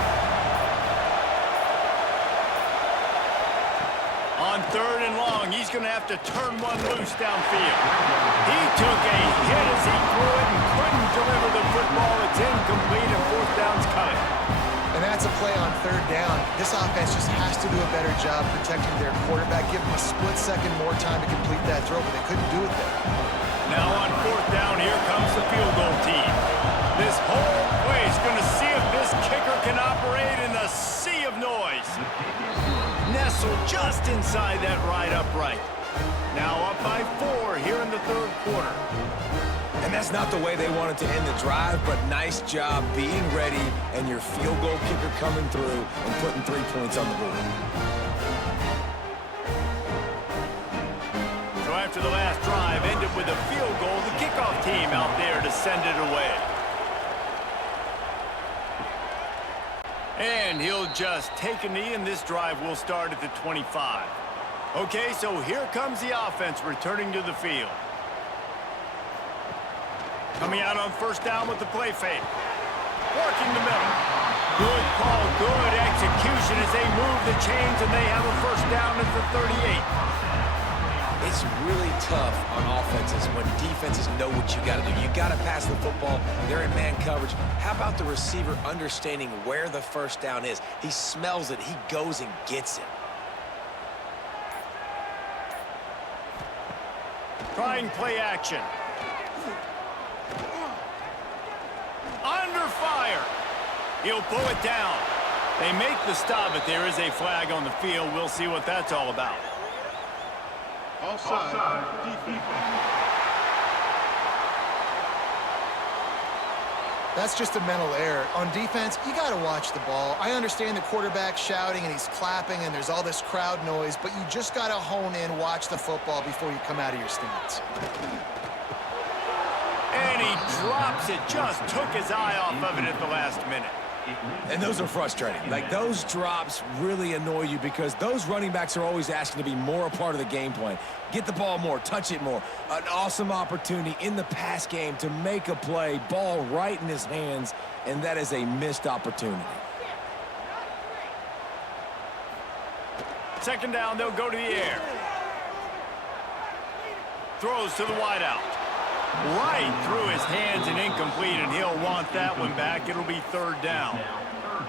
On 3rd and long, he's going to have to turn one loose downfield. He took a hit as he threw it and couldn't deliver the football. It's incomplete, and 4th down's coming. And that's a play on 3rd down. This offense just has to do a better job protecting their quarterback, give him a split second more time to complete that throw, but they couldn't do it there. Now on 4th down, here comes the field goal team. This whole play is going to see if this kicker can operate in the sea of noise. Nestled just inside that right upright. Now up by 4 here in the 3rd quarter. And that's not the way they wanted to end the drive, but nice job being ready and your field goal kicker coming through and putting 3 points on the board. So after the last drive ended with a field goal, the kickoff team out there to send it away. And he'll just take a knee, and this drive will start at the 25. Okay, so here comes the offense returning to the field. Coming out on 1st down with the play fake. Working the middle. Good call, good execution as they move the chains, and they have a 1st down at the 38. It's really tough on offenses when defenses know what you got to do. You got to pass the football. They're in man coverage. How about the receiver understanding where the 1st down is? He smells it. He goes and gets it. Trying play action. Under fire. He'll pull it down. They make the stop, but there is a flag on the field. We'll see what that's all about. Offside. That's just a mental error. On defense, you got to watch the ball. I understand the quarterback shouting and he's clapping and there's all this crowd noise, but you just got to hone in, watch the football before you come out of your stance. And he drops it. Just took his eye off of it at the last minute. And those are frustrating. Like, those drops really annoy you because those running backs are always asking to be more a part of the game plan. Get the ball more, touch it more. An awesome opportunity in the pass game to make a play, ball right in his hands, and that is a missed opportunity. 2nd down, they'll go to the air. Throws to the wideout. Right through his hands and incomplete, and he'll want that one back. It'll be 3rd down.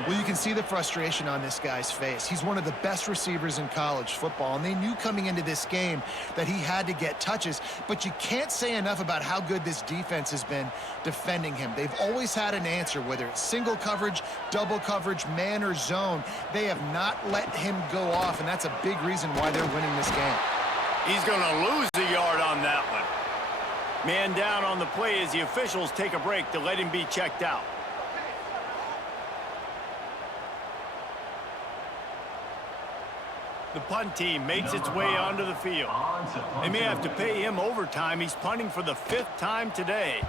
Well, you can see the frustration on this guy's face. He's one of the best receivers in college football, and they knew coming into this game that he had to get touches, but you can't say enough about how good this defense has been defending him. They've always had an answer, whether it's single coverage, double coverage, man or zone. They have not let him go off, and that's a big reason why they're winning this game. He's going to lose a yard on that one. Man down on the play as the officials take a break to let him be checked out. The punt team makes its way onto the field. They may have to pay him overtime. He's punting for the 5th time today.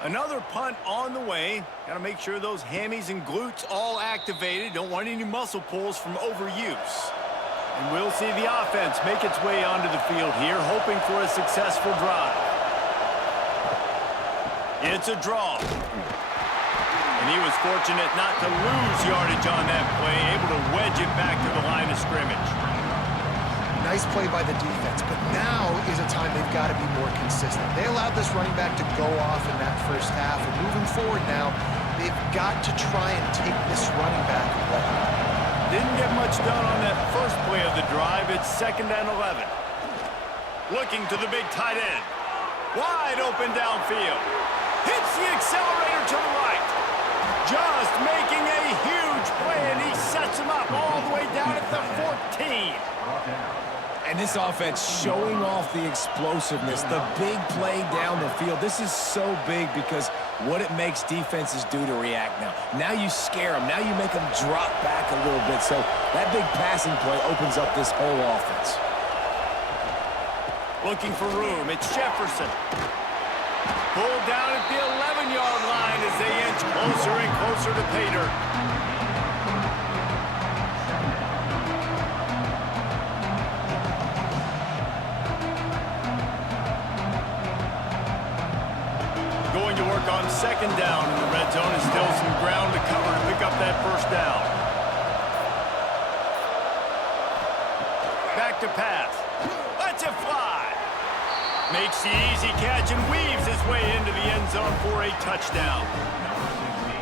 Another punt on the way. Got to make sure those hammies and glutes all activated. Don't want any muscle pulls from overuse. And we'll see the offense make its way onto the field here, hoping for a successful drive. It's a draw. And he was fortunate not to lose yardage on that play, able to wedge it back to the line of scrimmage. Nice play by the defense, but now is a time they've got to be more consistent. They allowed this running back to go off in that 1st half, and moving forward now, they've got to try and take this running back away. Didn't get much done on that first play of the drive. It's 2nd and 11. Looking to the big tight end. Wide open downfield. Hits the accelerator to the right. Just making a huge play, and he sets him up all the way down at the 14. And this offense showing off the explosiveness, the big play down the field. This is so big because what it makes defenses do to react now. Now you scare them. Now you make them drop back a little bit. So that big passing play opens up this whole offense. Looking for room. It's Jefferson. Pulled down at the 11-yard line as they inch closer and closer to pay dirt. Going to work on second down in the red zone, and still some ground to cover to pick up that first down. Back to pass. Lets it fly. Makes the easy catch and weaves his way into the end zone for a touchdown.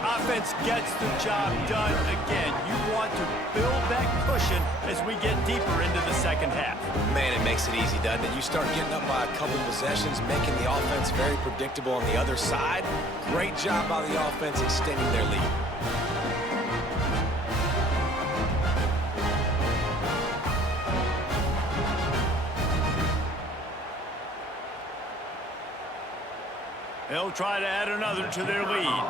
Offense gets the job done again. You want to build that cushion as we get deeper into the second half. Man, it makes it easy, doesn't it? You start getting up by a couple possessions, making the offense very predictable on the other side. Great job by the offense extending their lead. They'll try to add another to their lead.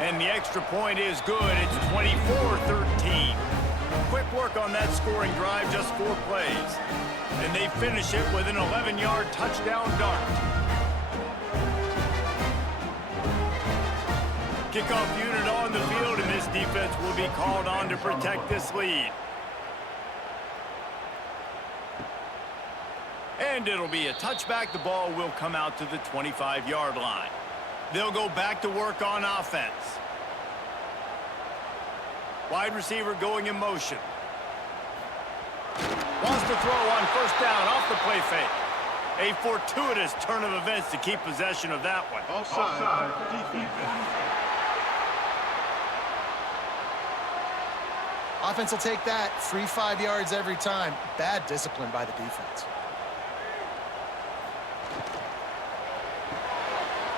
And the extra point is good. It's 24-13. Quick work on that scoring drive, just 4 plays. And they finish it with an 11-yard touchdown dart. Kickoff unit on the field, and this defense will be called on to protect this lead. And it'll be a touchback. The ball will come out to the 25-yard line. They'll go back to work on offense. Wide receiver going in motion. Wants to throw on first down off the play fake. A fortuitous turn of events to keep possession of that one. Offside. Defense. Offense will take that. 3-5 yards every time. Bad discipline by the defense.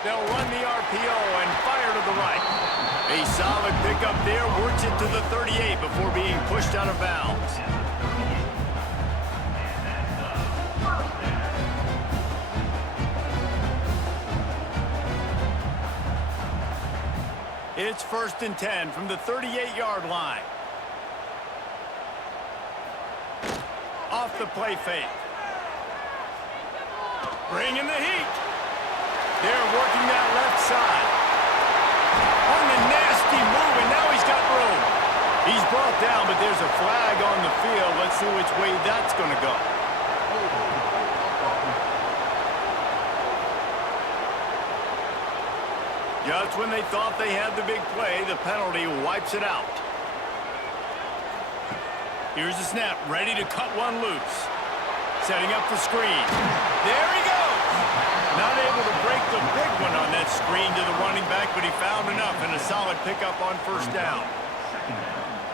They'll run the RPO and fire to the right. A solid pickup there, works it to the 38 before being pushed out of bounds. It's 1st and 10 from the 38-yard line. Off the play fake. Bringing the heat. They're working that left side. On the nasty move, and now he's got room. He's brought down, but there's a flag on the field. Let's see which way that's going to go. Just when they thought they had the big play, the penalty wipes it out. Here's the snap, ready to cut one loose. Setting up the screen. There he goes. Not able to break the big one on that screen to the running back, but he found enough and a solid pickup on first down.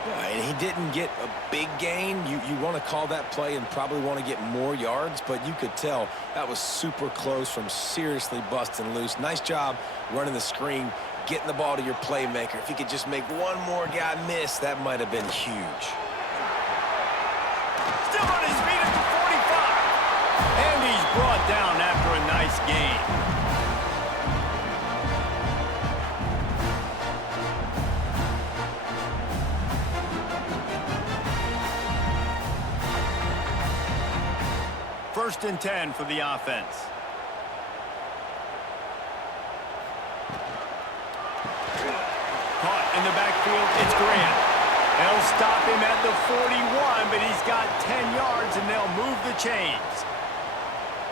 Yeah, and he didn't get a big gain. You want to call that play and probably want to get more yards, but you could tell that was super close from seriously busting loose. Nice job running the screen, getting the ball to your playmaker. If he could just make one more guy miss, that might have been huge. Still on his feet at the 45. And he's brought down after a nice gain. First and 10 for the offense. Caught in the backfield, it's Grant. They'll stop him at the 41, but he's got 10 yards, and they'll move the chains.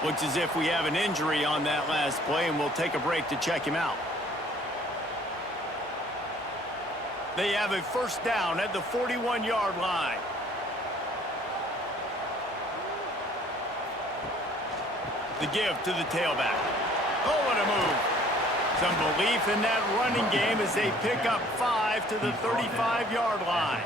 Looks as if we have an injury on that last play, and we'll take a break to check him out. They have a first down at the 41-yard line. The give to the tailback. Oh, what a move. Some belief in that running game as they pick up 5 to the 35-yard line.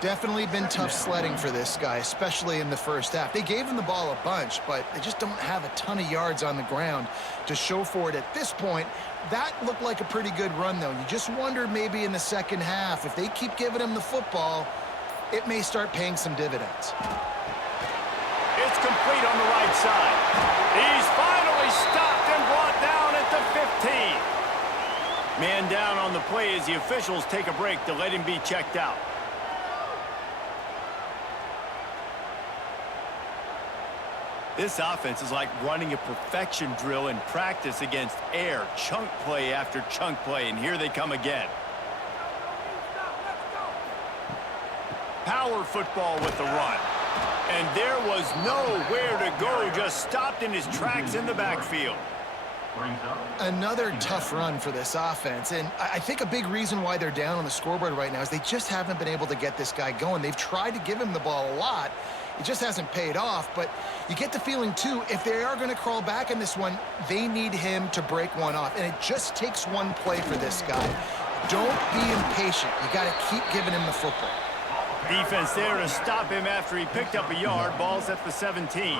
Definitely been tough sledding for this guy, especially in the first half. They gave him the ball a bunch, but they just don't have a ton of yards on the ground to show for it at this point. That looked like a pretty good run, though. You just wonder maybe in the second half, if they keep giving him the football, it may start paying some dividends. It's complete on the right side. He's finally stopped and brought down at the 15. Man down on the play as the officials take a break to let him be checked out. This offense is like running a perfection drill in practice against air, chunk play after chunk play, and here they come again. Power football with the run. And there was nowhere to go, just stopped in his tracks in the backfield. Another tough run for this offense, and I think a big reason why they're down on the scoreboard right now is they just haven't been able to get this guy going. They've tried to give him the ball a lot. It just hasn't paid off, but you get the feeling, too, if they are going to crawl back in this one, they need him to break one off, and it just takes one play for this guy. Don't be impatient. You got to keep giving him the football. Defense there to stop him after he picked up a yard. Ball's at the 17.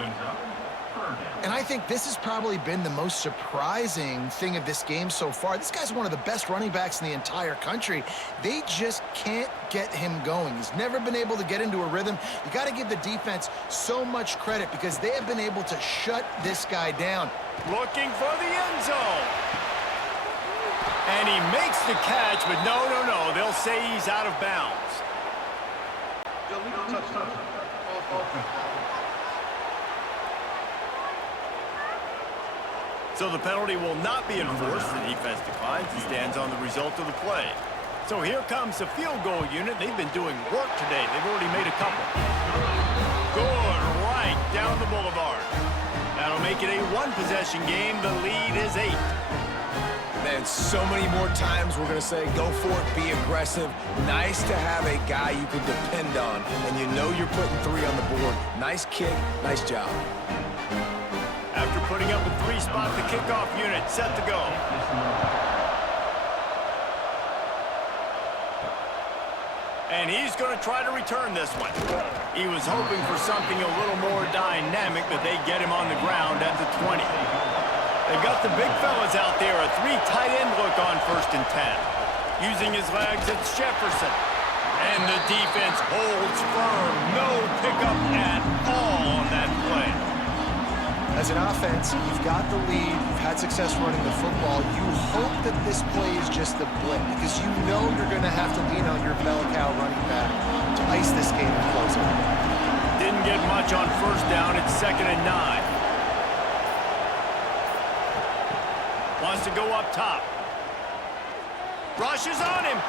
And I think this has probably been the most surprising thing of this game so far. This guy's one of the best running backs in the entire country. They just can't get him going. He's never been able to get into a rhythm. You got to give the defense so much credit because they have been able to shut this guy down. Looking for the end zone. And he makes the catch, but no. They'll say he's out of bounds. So the penalty will not be enforced. The defense declines and stands on the result of the play. So here comes the field goal unit. They've been doing work today. They've already made a couple. Good right down the boulevard. That'll make it a one-possession game. The lead is 8. Man, so many more times we're going to say, go for it, be aggressive. Nice to have a guy you can depend on, and you know you're putting 3 on the board. Nice kick, nice job. After putting up a 3-spot, the kickoff unit set to go. And he's going to try to return this one. He was hoping for something a little more dynamic, but they get him on the ground at the 20. They've got the big fellas out there, a 3 tight end look on 1st and 10. Using his legs, it's Jefferson. And the defense holds firm. No pickup at all on that play. As an offense, you've got the lead, you've had success running the football. You hope that this play is just a blip because you know you're going to have to lean on your bell cow running back to ice this game and close it. Didn't get much on 1st down. It's 2nd and 9. Wants to go up top. Rushes on him.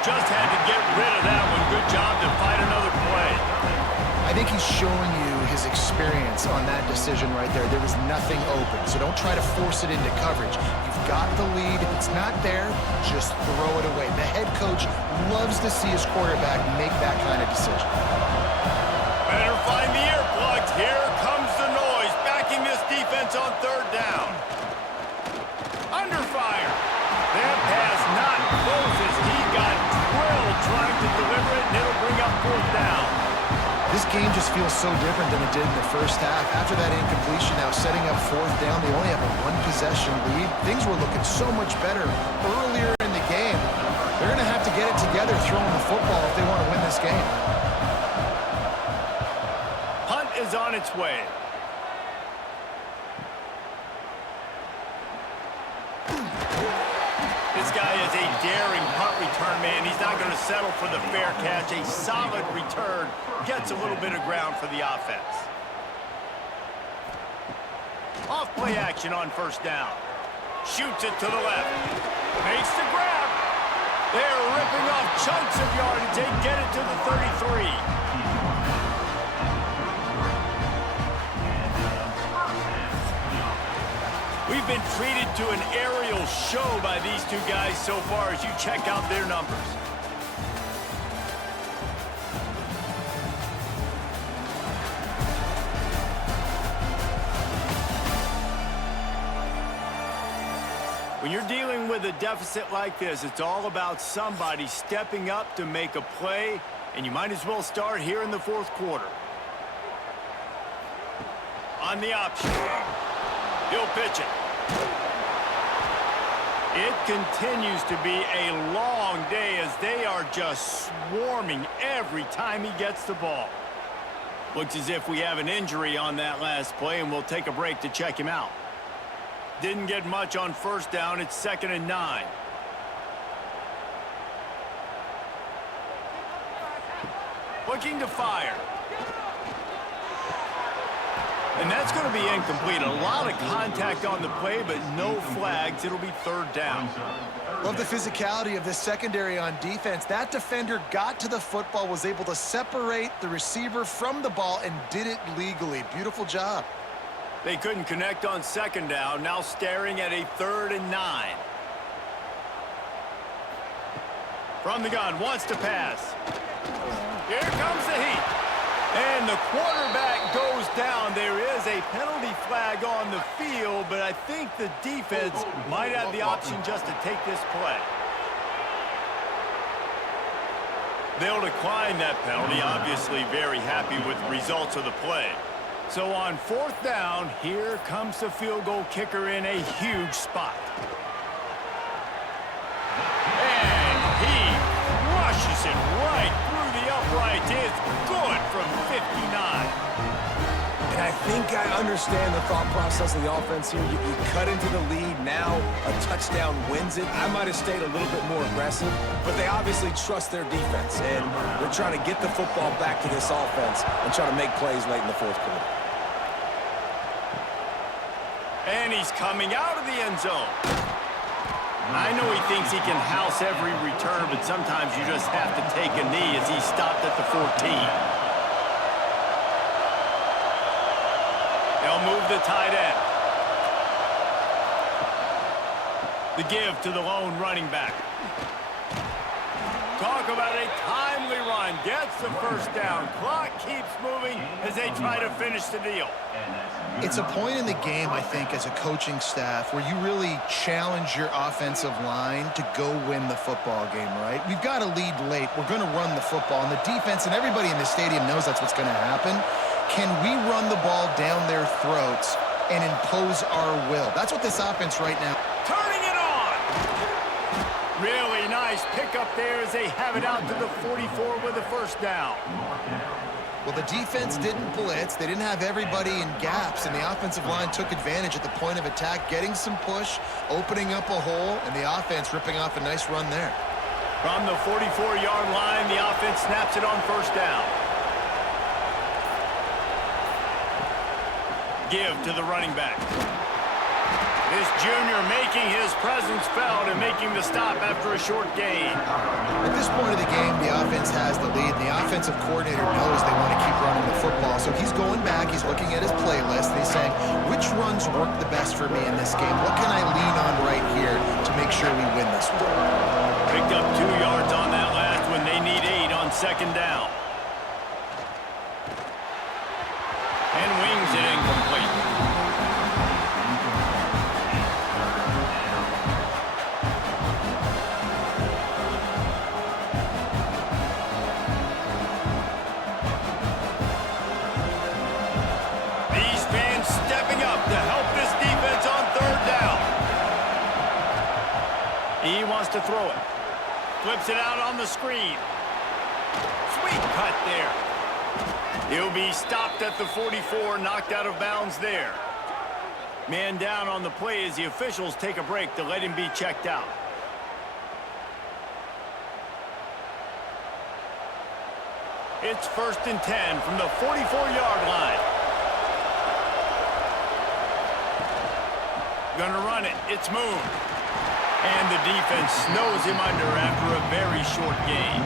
Just had to get rid of that one. Good job to fight another play. I think he's showing you his experience on that decision right there. There was nothing open, so don't try to force it into coverage. You've got the lead. If it's not there, just throw it away. The head coach loves to see his quarterback make that kind of decision. Better find the earplugs. Here comes the noise. Backing this defense on 3rd down. Under fire. That pass not closes. He got drilled trying to deliver it, and it'll bring up 4th down. This game just feels so different than it did in the first half. After that incompletion, now setting up 4th down, they only have a 1-possession lead. Things were looking so much better earlier in the game. They're going to have to get it together throwing the football if they want to win this game. Punt is on its way. This guy is a daring punt return man. He's not going to settle for the fair catch. A solid return gets a little bit of ground for the offense. Off play action on 1st down. Shoots it to the left. Makes the grab. They're ripping off chunks of yardage. They get it to the 33. We've been treated to an aerial show by these two guys so far as you check out their numbers. When you're dealing with a deficit like this, it's all about somebody stepping up to make a play, and you might as well start here in the fourth quarter. On the option. He'll pitch it. It continues to be a long day as they are just swarming every time he gets the ball. Looks as if we have an injury on that last play, and we'll take a break to check him out. Didn't get much on first down. It's 2nd and 9. Looking to fire. And that's going to be incomplete. A lot of contact on the play, but no flags. It'll be 3rd down. Love the physicality of this secondary on defense. That defender got to the football, was able to separate the receiver from the ball, and did it legally. Beautiful job. They couldn't connect on 2nd down. Now staring at a 3rd and 9. From the gun, wants to pass. Here comes the heat. And the quarterback goes down. There is a penalty flag on the field, but I think the defense might have the option just to take this play. They'll decline that penalty. Obviously very happy with the results of the play. So on 4th down, here comes the field goal kicker in a huge spot. And he rushes it right through the uprights. It's good from 59. And I think I understand the thought process of the offense here. You cut into the lead. Now a touchdown wins it. I might have stayed a little bit more aggressive, but they obviously trust their defense, and they're trying to get the football back to this offense and try to make plays late in the fourth quarter. And he's coming out of the end zone. I know he thinks he can house every return, but sometimes you just have to take a knee as he stopped at the 14. They'll move the tight end. The give to the lone running back. Talk about a timely run. Gets the 1st down. Clock keeps moving as they try to finish the deal. It's a point in the game, I think, as a coaching staff where you really challenge your offensive line to go win the football game, right? We've got to lead late. We're going to run the football. And the defense and everybody in the stadium knows that's what's going to happen. Can we run the ball down their throats and impose our will? That's what this offense right now. Turning it on! Really nice pickup there as they have it out to the 44 with a 1st down. Well, the defense didn't blitz. They didn't have everybody in gaps, and the offensive line took advantage at the point of attack, getting some push, opening up a hole, and the offense ripping off a nice run there. From the 44-yard line, the offense snaps it on 1st down. Give to the running back. This junior making his presence felt and making the stop after a short gain. At this point of the game, the offense has the lead. The offensive coordinator knows they want to keep running the football. So he's going back, he's looking at his playlist, and he's saying, which runs work the best for me in this game? What can I lean on right here to make sure we win this one? Picked up 2 yards on that last one. They need 8 on 2nd down. And wings it incomplete. These fans stepping up to help this defense on 3rd down. He wants to throw it. Flips it out on the screen. Sweet cut there. He'll be stopped at the 44, knocked out of bounds there. Man down on the play as the officials take a break to let him be checked out. It's 1st and 10 from the 44-yard line. Gonna run it. It's Moon. And the defense snows him under after a very short gain.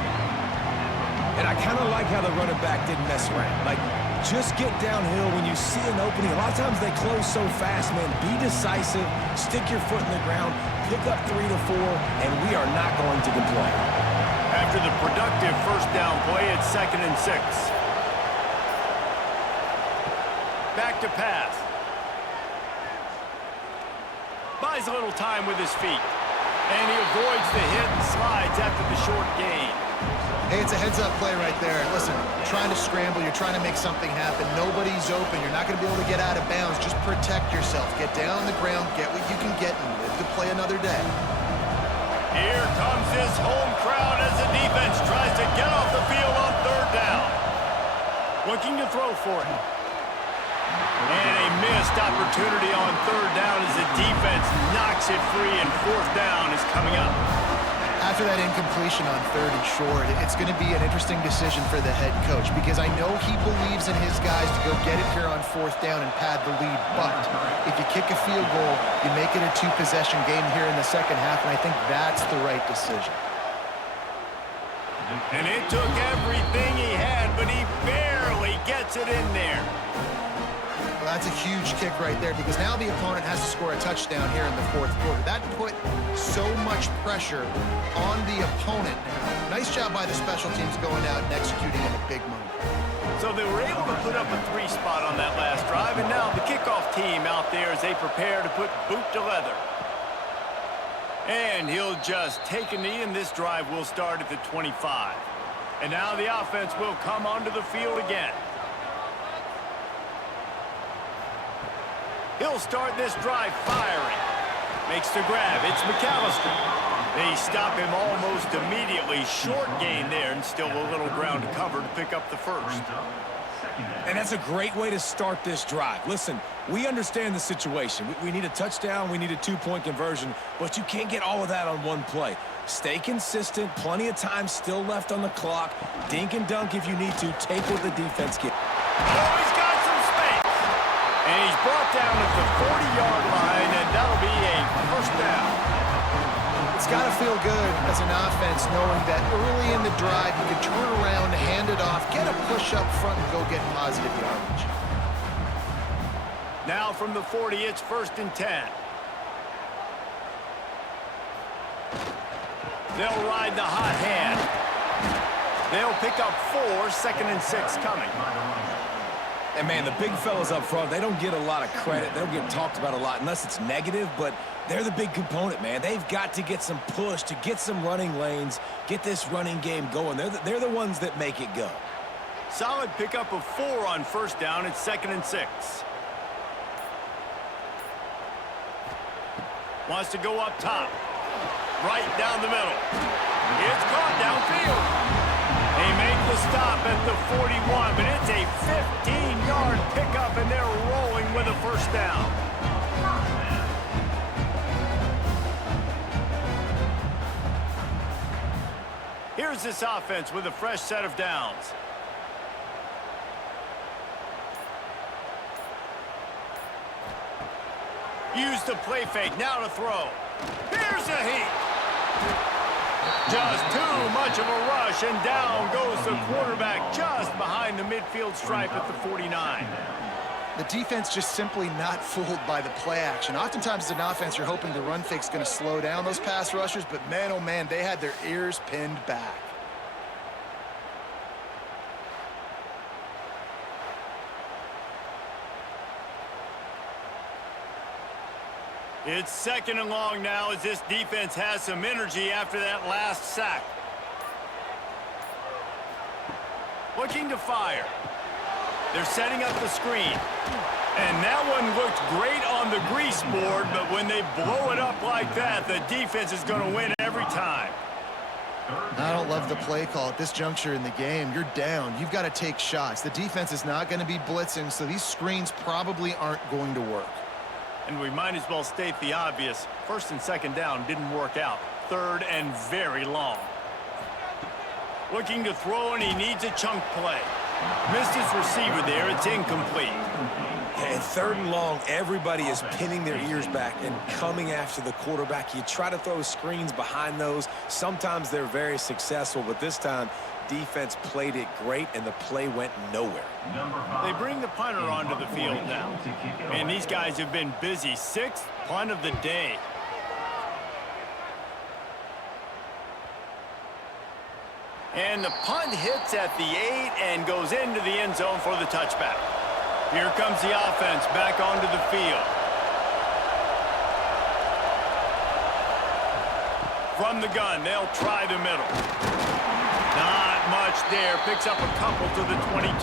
And I kind of like how the running back didn't mess around. Like, just get downhill when you see an opening. A lot of times they close so fast, man. Be decisive, stick your foot in the ground, pick up 3 to 4, and we are not going to complain. After the productive 1st down play, it's 2nd and 6. Back to pass. buys a little time with his feet. And he avoids the hit and slides after the short gain. Hey, it's a heads-up play right there. Listen, you're trying to scramble, you're trying to make something happen. Nobody's open. You're not going to be able to get out of bounds. Just protect yourself. Get down on the ground, get what you can get, and live to play another day. Here comes this home crowd as the defense tries to get off the field on third down. Looking to throw for it. And a missed opportunity on third down as the defense knocks it free, and fourth down is coming up. After that incompletion on third and short, it's going to be an interesting decision for the head coach because I know he believes in his guys to go get it here on fourth down and pad the lead. But if you kick a field goal, you make it a two-possession game here in the second half, and I think that's the right decision. And it took everything he had, but he barely gets it in there. Well, that's a huge kick right there because now the opponent has to score a touchdown here in the fourth quarter. That put so much pressure on the opponent. Nice job by the special teams going out and executing in a big moment. So they were able to put up a 3-spot on that last drive, and now the kickoff team out there as they prepare to put boot to leather. And he'll just take a knee, and this drive will start at the 25. And now the offense will come onto the field again. He'll start this drive firing. Makes the grab. It's McAllister. They stop him almost immediately. Short gain there, and still a little ground to cover to pick up the first. And that's a great way to start this drive. Listen, we understand the situation. We need a touchdown. We need a two-point conversion. But you can't get all of that on one play. Stay consistent. Plenty of time still left on the clock. Dink and dunk if you need to. Take what the defense gives. Oh, he's got some space. And he's brought down at the 40-yard line, and that'll be a first down. It's got to feel good as an offense knowing that early in the drive you can turn around, hand it off, get a push up front, and go get positive yardage. Now from the 40, it's 1st and 10. They'll ride the hot hand. They'll pick up 4, 2nd and 6 coming. And, man, the big fellas up front, they don't get a lot of credit. They don't get talked about a lot unless it's negative, but they're the big component, man. They've got to get some push, to get some running lanes, get this running game going. They're the ones that make it go. Solid pickup of 4 on first down. It's 2nd and 6. Wants to go up top. Right down the middle. It's caught downfield. They make the stop at the 41, but it's a 15-yard pickup, and they're rolling with a first down. Here's this offense with a fresh set of downs. Use the play fake, now to throw. Here's a heat. Just too much of a rush, and down goes the quarterback just behind the midfield stripe at the 49. The defense just simply not fooled by the play action. Oftentimes as an offense, you're hoping the run fake's going to slow down those pass rushers, but man, oh man, they had their ears pinned back. It's 2nd and long now as this defense has some energy after that last sack. Looking to fire. They're setting up the screen. And that one looked great on the grease board, but when they blow it up like that, the defense is going to win every time. I don't love the play call at this juncture in the game. You're down. You've got to take shots. The defense is not going to be blitzing, so these screens probably aren't going to work. And we might as well state the obvious. 1st and 2nd down didn't work out. 3rd and very long. Looking to throw, and he needs a chunk play. Missed his receiver there. It's incomplete. And 3rd and long, everybody is pinning their ears back and coming after the quarterback. You try to throw screens behind those. Sometimes they're very successful, but this time, defense played it great, and the play went nowhere. They bring the punter onto the field now. And these guys have been busy. 6th punt of the day. And the punt hits at the 8 and goes into the end zone for the touchback. Here comes the offense back onto the field. From the gun, they'll try the middle. Not much there. Picks up a couple to the 22.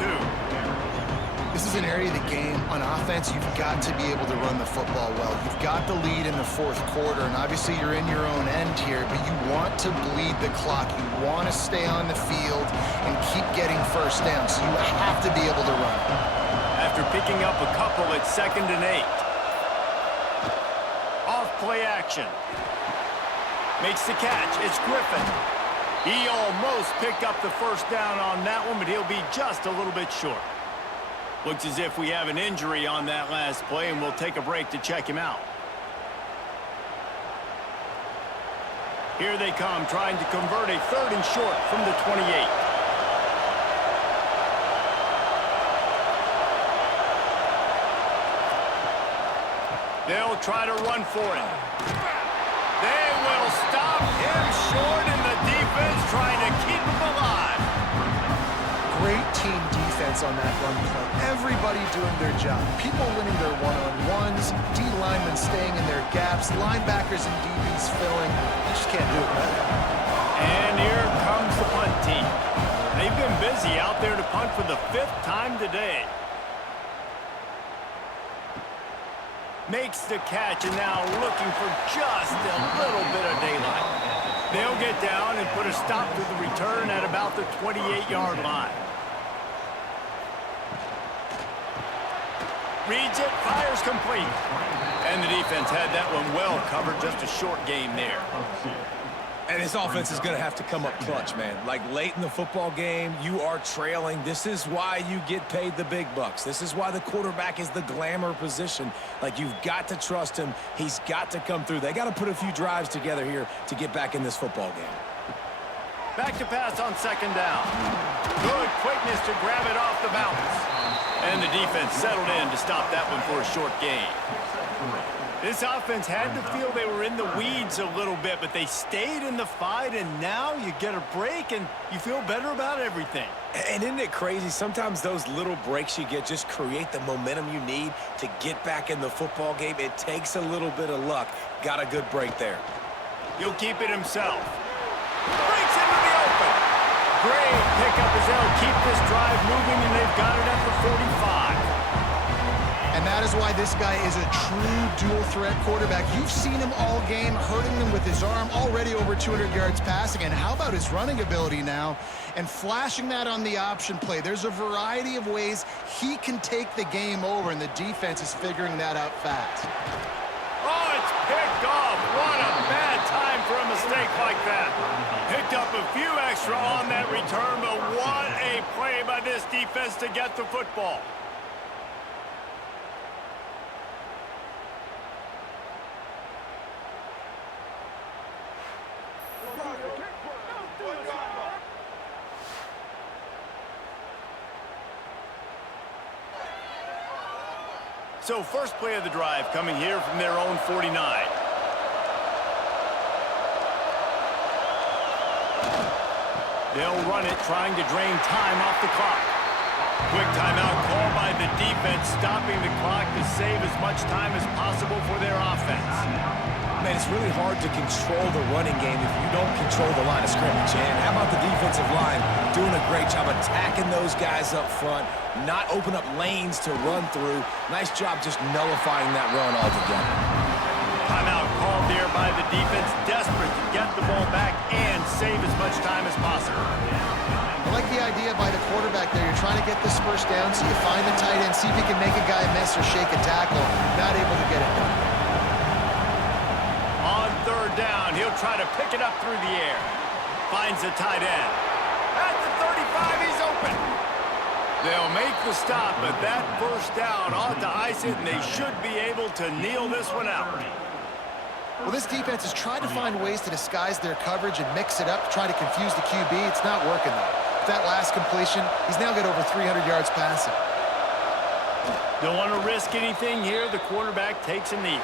This is an area of the game. On offense, you've got to be able to run the football well. You've got the lead in the fourth quarter, and obviously you're in your own end here, but you want to bleed the clock. You want to stay on the field and keep getting first down, so you have to be able to run. After picking up a couple at 2nd and 8. Off play action. Makes the catch. It's Griffin. He almost picked up the first down on that one, but he'll be just a little bit short. Looks as if we have an injury on that last play, and we'll take a break to check him out. Here they come, trying to convert a 3rd and short from the 28. They'll try to run for it. They will stop him short, and the defense trying to keep him alive. Great team defense on that run play. Everybody doing their job. People winning their one-on-ones, D linemen staying in their gaps, linebackers and DBs filling. You just can't do it better. And here comes the punt team. They've been busy out there to punt for the 5th time today. Makes the catch, and now looking for just a little bit of daylight. They'll get down and put a stop to the return at about the 28-yard line. Reads it, fires complete. And the defense had that one well covered, just a short game there. And this offense is going to have to come up clutch, man. Like late in the football game, you are trailing. This is why you get paid the big bucks. This is why the quarterback is the glamour position. Like, you've got to trust him. He's got to come through. They got to put a few drives together here to get back in this football game. Back to pass on 2nd down. Good quickness to grab it off the bounce. And the defense settled in to stop that one for a short gain. This offense had to feel they were in the weeds a little bit, but they stayed in the fight, and now you get a break, and you feel better about everything. And isn't it crazy? Sometimes those little breaks you get just create the momentum you need to get back in the football game. It takes a little bit of luck. Got a good break there. He'll keep it himself. Breaks into the open. Great pickup as they'll keep this drive moving, and they've got it at the 45. And that is why this guy is a true dual-threat quarterback. You've seen him all game, hurting them with his arm, already over 200 yards passing. And how about his running ability now? And flashing that on the option play. There's a variety of ways he can take the game over, and the defense is figuring that out fast. Oh, it's picked off. What a bad time for a mistake like that. Picked up a few extra on that return, but what a play by this defense to get the football. So first play of the drive coming here from their own 49. They'll run it, trying to drain time off the clock. Quick timeout call by the defense, stopping the clock to save as much time as possible for their offense. Man, it's really hard to control the running game if you don't control the line of scrimmage. And how about the defensive line doing a great job attacking those guys up front, not open up lanes to run through. Nice job just nullifying that run altogether. Timeout called there by the defense, desperate to get the ball back and save as much time as possible. I like the idea by the quarterback there. You're trying to get this first down, so you find the tight end, see if he can make a guy miss or shake a tackle. Not able to get it done. On 3rd down, he'll try to pick it up through the air. Finds the tight end. At the 35, he's open. They'll make the stop, but that first down ought to ice it, and they should be able to kneel this one out. Well, this defense has tried to find ways to disguise their coverage and mix it up, try to confuse the QB. It's not working, though. That last completion, he's now got over 300 yards passing. Don't want to risk anything here. The quarterback takes a knee.